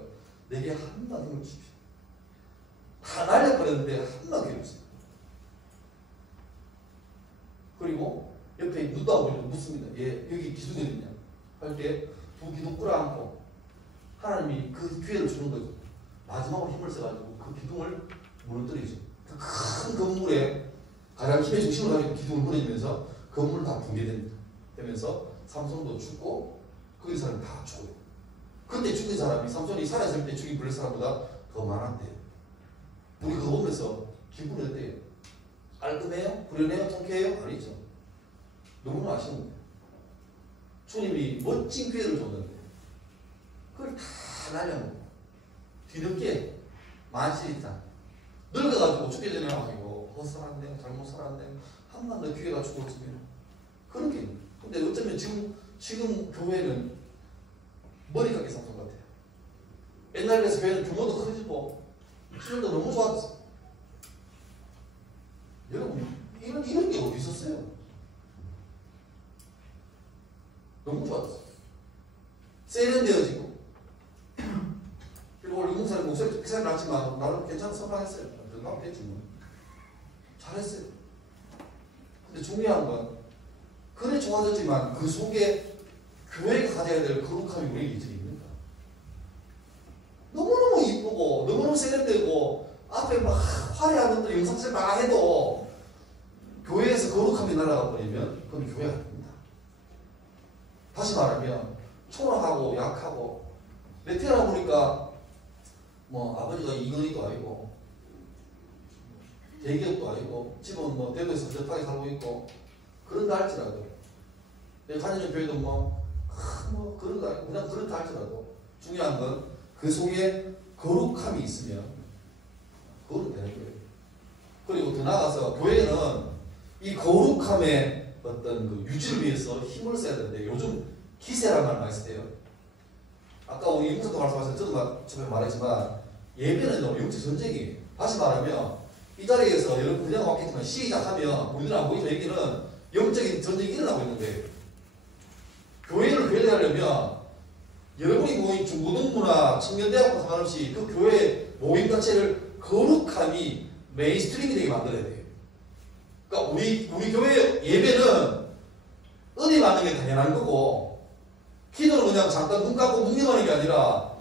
내게 한마디 힘을 주십시오. 다 날려버렸는데 한마디 힘을 주십시오. 그리고 옆에 눈도 안 보이고 묻습니다. 얘 여기 기둥이 어딨냐? 할 때 두 기둥 끌어안고 하나님이 그 기회를 주는 거죠. 마지막으로 힘을 써가지고 그 기둥을 무너뜨리죠. 그 큰 건물에 가장 힘의 중심을 가지고 기둥을 무너지면서 건물은 다 붕괴되면서 삼손도 죽고 거기 사람 다 죽어요. 그때 죽은 사람이 삼손이 살아있을 때 죽인 블레 사람보다 더 많았대요. 우리 그거 보면서 기분이 어때요? 깔끔해요? 불연해요? 통쾌해요? 아니죠. 너무나 아쉬운 거예요. 주님이 멋진 기회를 줬는데 그걸 다 날려놓고 뒤늦게 만실이다. 늙어가지고 죽기 전에 아이고 헛살았네, 잘못 살았네, 한 번 더 기회가 죽었으면 그렇게. 근데 어쩌면 지금 교회는 머리 깎기 삼손 같아요. 옛날에 비해서 교회는 규모도 커지고 수준도 너무 좋았어. 여러분 이런 게 어디 있었어요? 너무 좋았어. 세련되어지고 그리고 우리 공사는 목소리 비싸게 났지만 나름 괜찮은 선방했어요. 나름 됐지 뭐. 잘했어요. 근데 중요한 건 그래 좋아졌지만 그 속에 교회가 가져야 될 거룩함이 우리에게 있습니다. 너무너무 이쁘고 너무너무 세련되고 앞에 막 화려한 것들 영상들 막 해도 교회에서 거룩함이 날아가 버리면 그건 교회가 아닙니다. 다시 말하면 초라하고 약하고 내 태어나보니까 뭐 아버지가 이건희도 아니고 대기업도 아니고 집은 뭐 대구에서 허접하게 살고 있고 그런다 할지라도 내가 다니는 교회도 뭐 그런다 아니고 그냥 그런다 할지라도 중요한 건 그 속에 거룩함이 있으면 그거는 되는 거예요. 그리고 더 나아가서 교회는 이 거룩함의 어떤 그 유지를 위해서 힘을 써야 되는데 요즘 기세라는 말 많이 쓰대요. 아까 우리 임성도 말씀하셨는데 저도 처음에 말했지만 예배는 너무 영적 전쟁이에요. 다시 말하면 이 자리에서 여러분 그냥 왔겠지만 시작하면 우리는 안 보이지만 여기는 영적인 전쟁이 일어나고 있는데 교회를 회대하려면 여러분이 모인 중고등부나 청년대학과 상관없이 그 교회 모임 자체를 거룩함이 메인스트림이 되게 만들어야 돼요. 그러니까 우리 교회 예배는 은혜 받는 게 당연한 거고 기도는 그냥 잠깐 눈 감고 묵념하는 게 아니라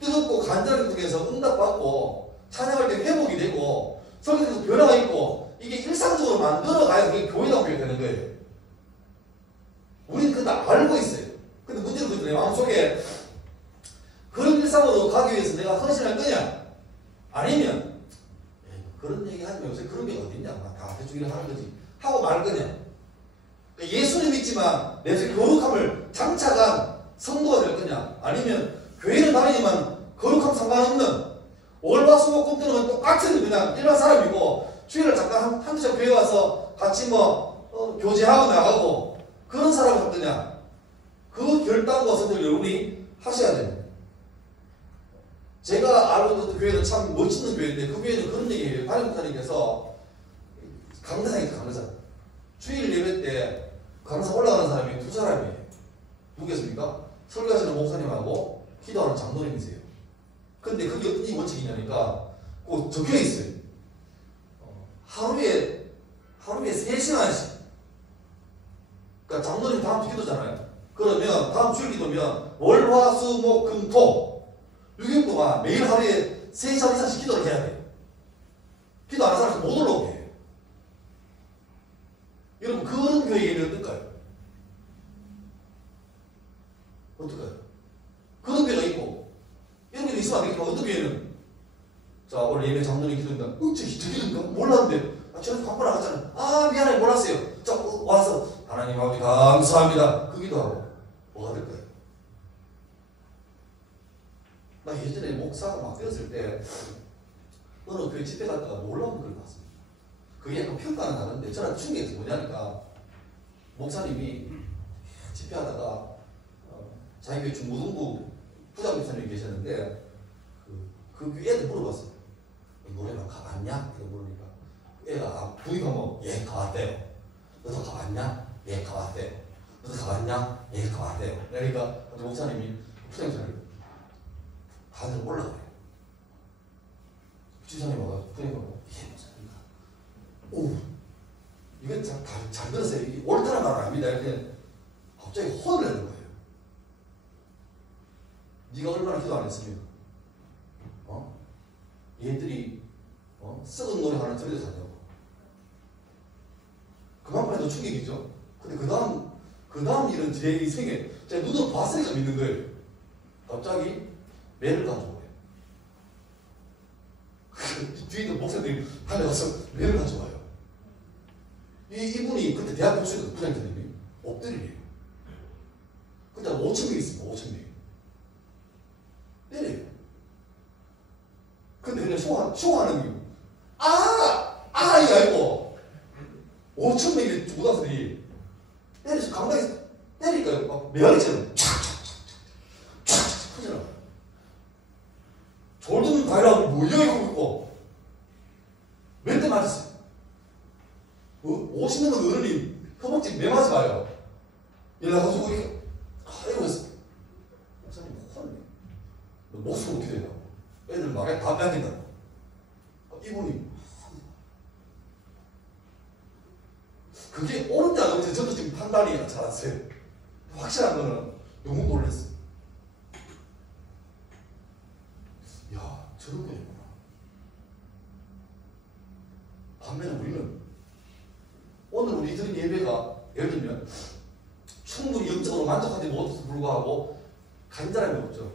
뜨겁고 간절하게 통해서 응답받고 찬양할 때 회복이 되고 성경에서 변화가 있고 이게 일상적으로 만들어가야 그게 교회라고 되는 거예요. 우리는 그거 다 알고 있어요. 근데 문제는 그거죠. 내 마음속에 그런 일상으로 가기 위해서 내가 헌신할 거냐? 아니면 그런 얘기 하지 마. 요새 그런 게 어딨냐? 다 대충 이렇게 하는 거지. 하고 말 거냐? 예수는 믿지만 내 속에 거룩함을 장착한 성도가 될 거냐? 아니면 교회는 다니지만 거룩함 상관없는 월화수목금토는 똑같은 그냥 일반 사람이고 주일날 잠깐 한두 시간 교회 와서 같이 교제하고 나가고 그런 사람을 할 거냐? 그 결단과 선택을 여러분이 하셔야 됩니다. 제가 알고 교회는 참 멋있는 교회인데 그 교회는 그런 얘기예요. 담임목사님께서 강대상이죠. 강대상. 주일 예배 때 강대상 올라가는 사람이 두 사람이에요. 누구겠습니까? 설교하시는 목사님하고 기도하는 장로님이세요. 근데 그게 어떤 원칙이냐니까 그 적혀 있어요. 하루에 3시간씩. 그러니까 장로님 다음 주 기도잖아요. 그러면 다음 주일 기도면 월, 화, 수, 목, 금, 토 6일 동안 매일 하루에 3시간 이상씩 기도를 해야 돼요. 기도 안 하는 사람은 못 올라오게 해요. 여러분 그런 교회 예배 어떨까요? 어떨까요? 그런 교회가 있고 이런 교회도 있으면 안 되겠지만 어떤 교회는 자, 오늘 예배 장로님 기도입니다. 저 기도입니까? 몰랐는데. 저는 광고 나갔잖아요. 아, 미안해, 몰랐어요. 자, 와서 하나님 아버지 감사합니다. 그 기도하고 뭐가 될 거예요? 나 예전에 목사가 막 되었을 때 어느 교회 집회 갔다가 놀라운 걸 봤습니다. 그게 약간 평가는 다른데 저는 충격이 뭐냐니까 목사님이 집회하다가 자기 교회 중고등부 부장목사님이 계셨는데 그 애들 물어봤어요. 노래방 가봤냐? 이거 물으니까 애가 부위가 뭐 예 가봤대요. 너도 가봤냐? 예 가봤대요. 너도 가봤냐? 예 가봤대요. 그러니까 목사님이 부장님을 다들 올라가요. 주장님 와서 부장님하고 예 목사님가 오 이건 잘 들었어요. 이게 옳다는 말은 아닙니다. 이렇게 갑자기 혼을 내는 거예요. 네가 얼마나 기도 안 했으면 얘들이 썩은 노래 하나 들려서 하냐고. 그만큼 해도 충격이죠. 근데 그 다음 일은 제 인생에 제가 눈으로 봤으니까 믿는 거예요. 갑자기 매를 가져와요. 뒤에 있는 목사님이 달려가서 매를 가져와요. 이분이 그때 대학 교수였던 부장님이 엎드리래요. 그때 5,000명이 있습니다. 5,000명이. 때려요. 근데 그냥 쇼하는 게 이게 아니고 5,000명의 고등학생들이 때려서 강당에서 때리니까 막 메아리처럼 촥촥촥촥 퍼져나가요. 졸든 과일하고 몰려있고 있고 몇 대 맞았어요. 50년 된 어른이 허벅지 매 맞아 봐요. 이래가지고 이렇게 이러면서 목사님 혼내. 너 목숨 어떻게 되냐고. 애들 말에 다 뺏긴다고. 이분이 그게 옳은지 안 옳은지 저도 지금 판단이 잘 안 돼요. 확실한 거는 너무 놀랐어요. 야, 저런 거였구나. 반면에 우리는 오늘 우리 드린 예배가 예를 들면 충분히 영적으로 만족하지 못해서 불구하고 간절함이 없죠.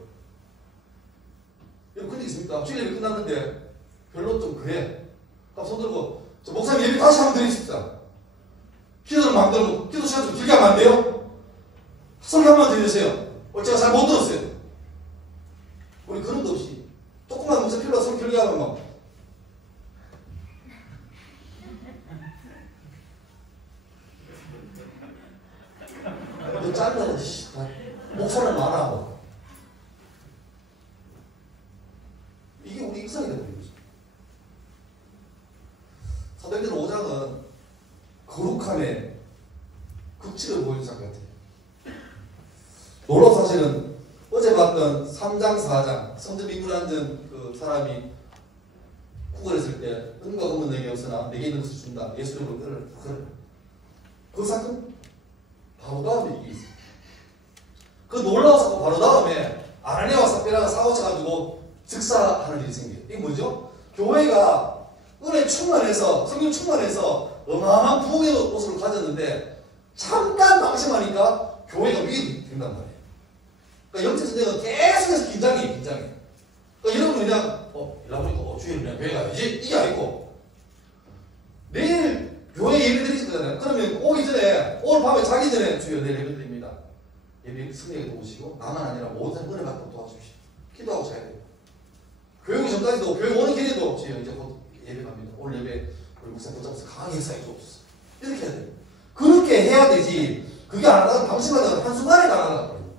여러분 그런 적 있습니까? 주일 예배 끝났는데 별로 좀 그래. 그럼 손 들고 저 목사님 예배 다시 한번 드리십시다. 기도를 마음대로 기도 시간 좀 길게 하면 안 돼요? 설교 한 번 드려주세요. 제가 잘 못 들었어요. 우리 그런 거 없이 조금만 목사 필요해서 설교 길게 하면 막 너 짧아. 목사는 많아. 이게 우리 일상이 되는 거죠. 사도행전 5장은 거룩함의 극치를 보여준 작 같아요. 놀라운 사실은 어제 봤던 3장, 4장 성전 민문에 앉은 그 사람이 구걸했을 때 은과 금은 내게 없으나 내게 있는 것을 준다. 예수 이름으로 그래. 그 사건 바로 다음에 이게 있어요. 그 놀라운 사건 바로 다음에 아나니아와 삽비라가 사고 쳐가지고 즉사하는 일이 생겨요. 이게 뭐죠? 교회가 은혜 충만해서 성령 충만해서 어마어마한 부흥의 모습을 가졌는데 잠깐 방심하니까 교회가 위기 된단 말이에요. 그러니까 영적 전쟁은 계속해서 긴장해. 그러니까 여러분 그냥 이러다 보니까 주일 그냥 교회 가야지 이게 아니고 내일 교회 예배 드리실 거잖아요. 그러면 오기 전에 오늘 밤에 자기 전에 주여 내일 예배 드립니다. 예배 승리에도 오시고 나만 아니라 모든 사람 은혜 받고 도와주십시오. 기도하고 자야 돼요. 교회 오기 전까지도 교회 오는 길에도 주여 이제 곧 예배 갑니다. 오늘 예배 우리 목사님 붙잡아서 강하게 역사해 주옵소서. 이렇게 해야 돼요. 그렇게 해야 되지. 그게 안 하다가 방심하다가 한순간에 가능하단 말이에요.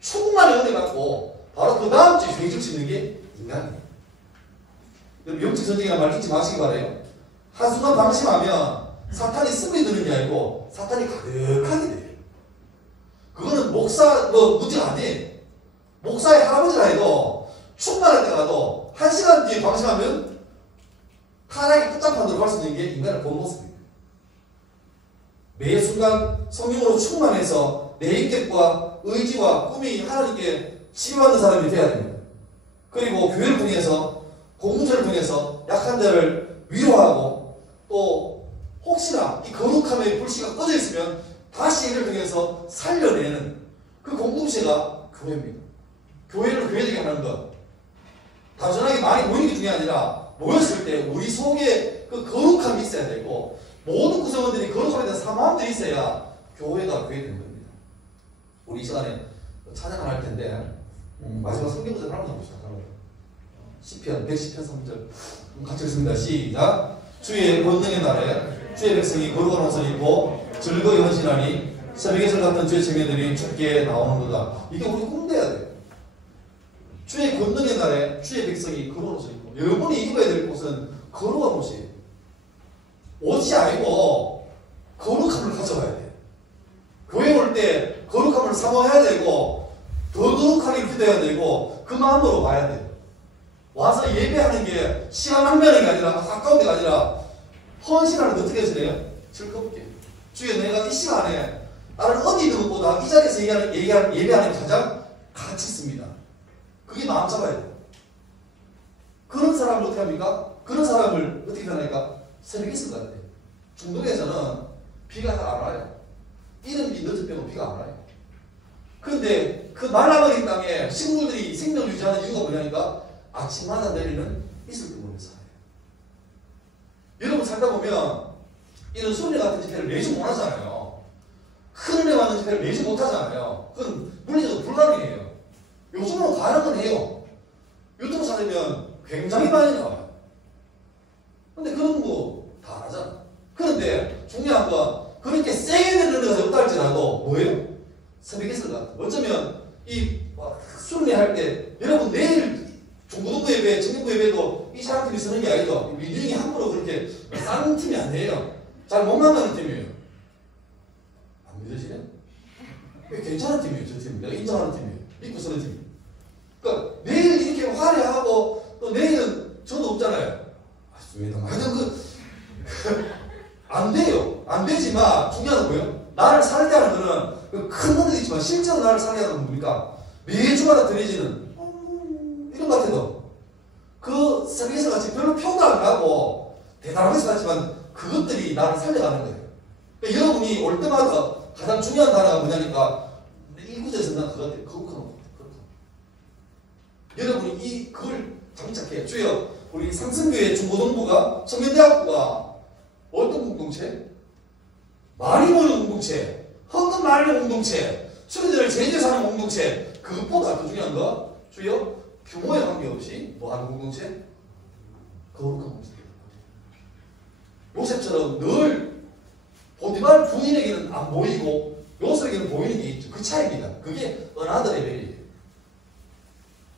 충만히 은혜 받고 바로 그 다음 주에 죄질 수 있는 게 인간이에요. 여러분 영적 전쟁이라는 말 잊지 마시기 바라요. 한순간 방심하면 사탄이 스며드는 게 아니고 사탄이 가득하게 돼요. 그거는 목사 문제가 아니에요. 목사의 할아버지라 해도 충만할 때 가도 1시간 뒤에 방심하면 타락의 끝장판으로 갈 수 있는 게 인간의 본 모습입니다. 매 순간 성령으로 충만해서 내 인격과 의지와 꿈이 하나님께 치유받는 사람이 되어야 됩니다. 그리고 교회를 통해서 공동체를 통해서 약한 자를 위로하고 또 혹시나 이 거룩함의 불씨가 꺼져 있으면 다시 이를 통해서 살려내는 그 공동체가 교회입니다. 교회를 교회되게 하는 것. 단순하게 많이 모이는 게 중에 아니라 모였을 때 우리 속에 그 거룩함이 있어야 되고 모든 구성원들이 거룩함에 대한 사모함들이 있어야 교회가 교회 되는 겁니다. 우리 이 시간에 찬양을 할 텐데 마지막 성경구절 하나 봅시다. 시편 110편 3절 같이 읽습니다. 시작. 주의 권능의 날에 주의 백성이 거룩한 옷을 입고 즐거이 헌신하니 새벽에서 같은 주의 청년들이 죽게 나오는도다. 이게 우리 꿈돼야 돼요. 주의 권능의 날에 주의 백성이 거룩한 옷을 입고 여러분이 입어야 될 옷은 거룩한 옷이에요. 옷이 아니고 거룩함을 가져가야 돼요. 교회 올 때 거룩함을 사모해야 되고 더 거룩하게 기도해야 되고 그 마음으로 와야 돼요. 와서 예배하는 게 시간 낭비하는 게 아니라 가까운 데가 아니라 헌신하는 게 어떻게 해야 돼요? 즐겁게. 주여 내가 이 시간에 나를 어디 있는 것보다 이 자리에서 예배하는 게 가장 가치 있습니다. 그게 마음 잡아야 돼요. 그런 사람을 어떻게 합니까? 그런 사람을 어떻게 하니까 새벽에 있을 것 같아요. 중동에서는 비가 잘 안 와요. 이른비 늦은 빼고 비가 안 와요. 그런데 그 말라버린 땅에 식물들이 생명을 유지하는 이유가 뭐냐니까 아침마다 내리는 이슬 때문에 살아요. 여러분 살다 보면 이런 순례 같은 집회를 매주 못 하잖아요. 큰 은혜 받는 집회를 매주 못 하잖아요. 그건 물리적으로 불가능해요. 요즘은 가능은 해요. 유튜브 찾으면 굉장히 많이 나와요. 근데 그런 거 다 하잖아. 그런데 중요한 건 그렇게 세게 내리는 것이 없다 할지라도 뭐예요? 새벽에 있을 것 같아요. 어쩌면 이 순례할 때 여러분 내일 중고등부 예배, 청년부 예배도 이 사람들이 쓰는 게 아니죠. 민중이 함부로 그렇게 싸는 팀이 아니에요. 잘 못 만나는 팀이에요. 안 믿으시냐? 괜찮은 팀이에요. 저 팀. 내가 인정하는 팀이에요. 믿고 쓰는 팀. 그러니까 내일 이렇게 화려하고 또 내일은 저도 없잖아요. 하여튼 안 돼요. 안 되지만 중요한 건 뭐예요? 나를 살게 하는 거는 큰 것도 있지만 실제로 나를 살게 하는 건 뭡니까? 매주마다 드려지는 이런 것 같아도 그 새벽에서 같이 별로 표도 안 나고 대단한 것이 같지만 그것들이 나를 살려가는 거예요. 그러니까 여러분이 올 때마다 가장 중요한 단어가 뭐냐니까 이 구절에서 난 그것 같아요. 거룩한 것. 여러분이 그걸 장착해. 주여 우리 상승교회 중고등부가 청년대학부가 어떤 공동체? 많이 모이는 공동체, 헌금 많이 모이는 공동체, 수리들을 제대로 사는 공동체. 그것보다 더 중요한 거 주여 규모에 관계없이 뭐 하는 공동체? 거룩한 공동체. 요셉처럼 늘 보디발 부인에게는 안 보이고 요셉에게는 보이는 게 있죠. 그 차이입니다. 그게 어나더 레벨이에요.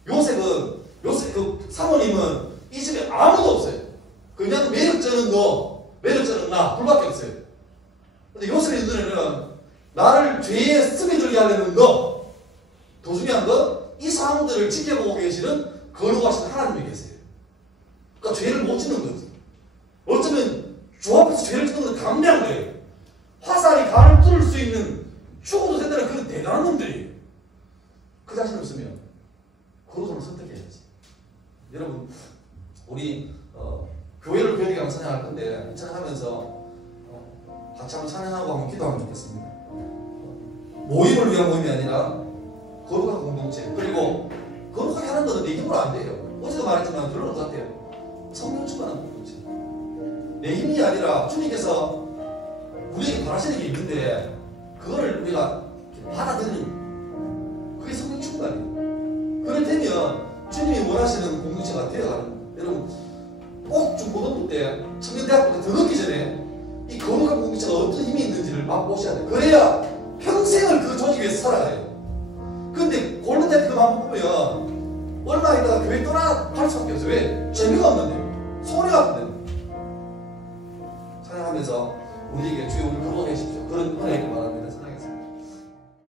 요셉 그 사모님은 이 집에 아무도 없어요. 그냥 매력적인 너, 매력적인 나 둘밖에 없어요. 근데 요셉의 눈에는 나를 죄에 스며들게 하려는 너, 더 중요한 건 이 사람들을 지켜보고 계시는 거룩하신 하나님이 계세요. 그러니까 죄를 못 짓는 거지. 어쩌면 주 앞에서 죄를 짓는 건 담대한 거예요. 화살이 간을 뚫을 수 있는 죽어도 된다는 그런 대단한 놈들이에요. 그 자신 없으면 거룩함을 선택해야지. 여러분 우리 교회를 교회에 가면 찬양할 건데 찬양하면서 같이 한번 찬양하고 한번 기도하면 좋겠습니다. 모임을 위한 모임이 아니라 거룩한 공동체. 그리고 거룩하게 하는 것은 내 힘으로 안 돼요. 어제도 말했지만 결론은 같아요. 성령 충만한 공동체. 내 힘이 아니라 주님께서 우리에게 바라시는 게 있는데 그거를 우리가 받아들이는 그게 성령 충만이에요. 그렇다면 주님이 원하시는 공동체가 되어가는. 여러분 꼭 중고등부 때 청년대학부 때 더 늦기 전에 이 거룩한 공동체가 어떤 힘이 있는지를 맛보셔야 돼요. 그래야 평생을 그 조직 위에서 살아가요. 근데 골든타임 그 마음 보면 얼마 있다가 교회 떠나갈 수밖에 없어요. 왜? 재미가 없는데요. 소리가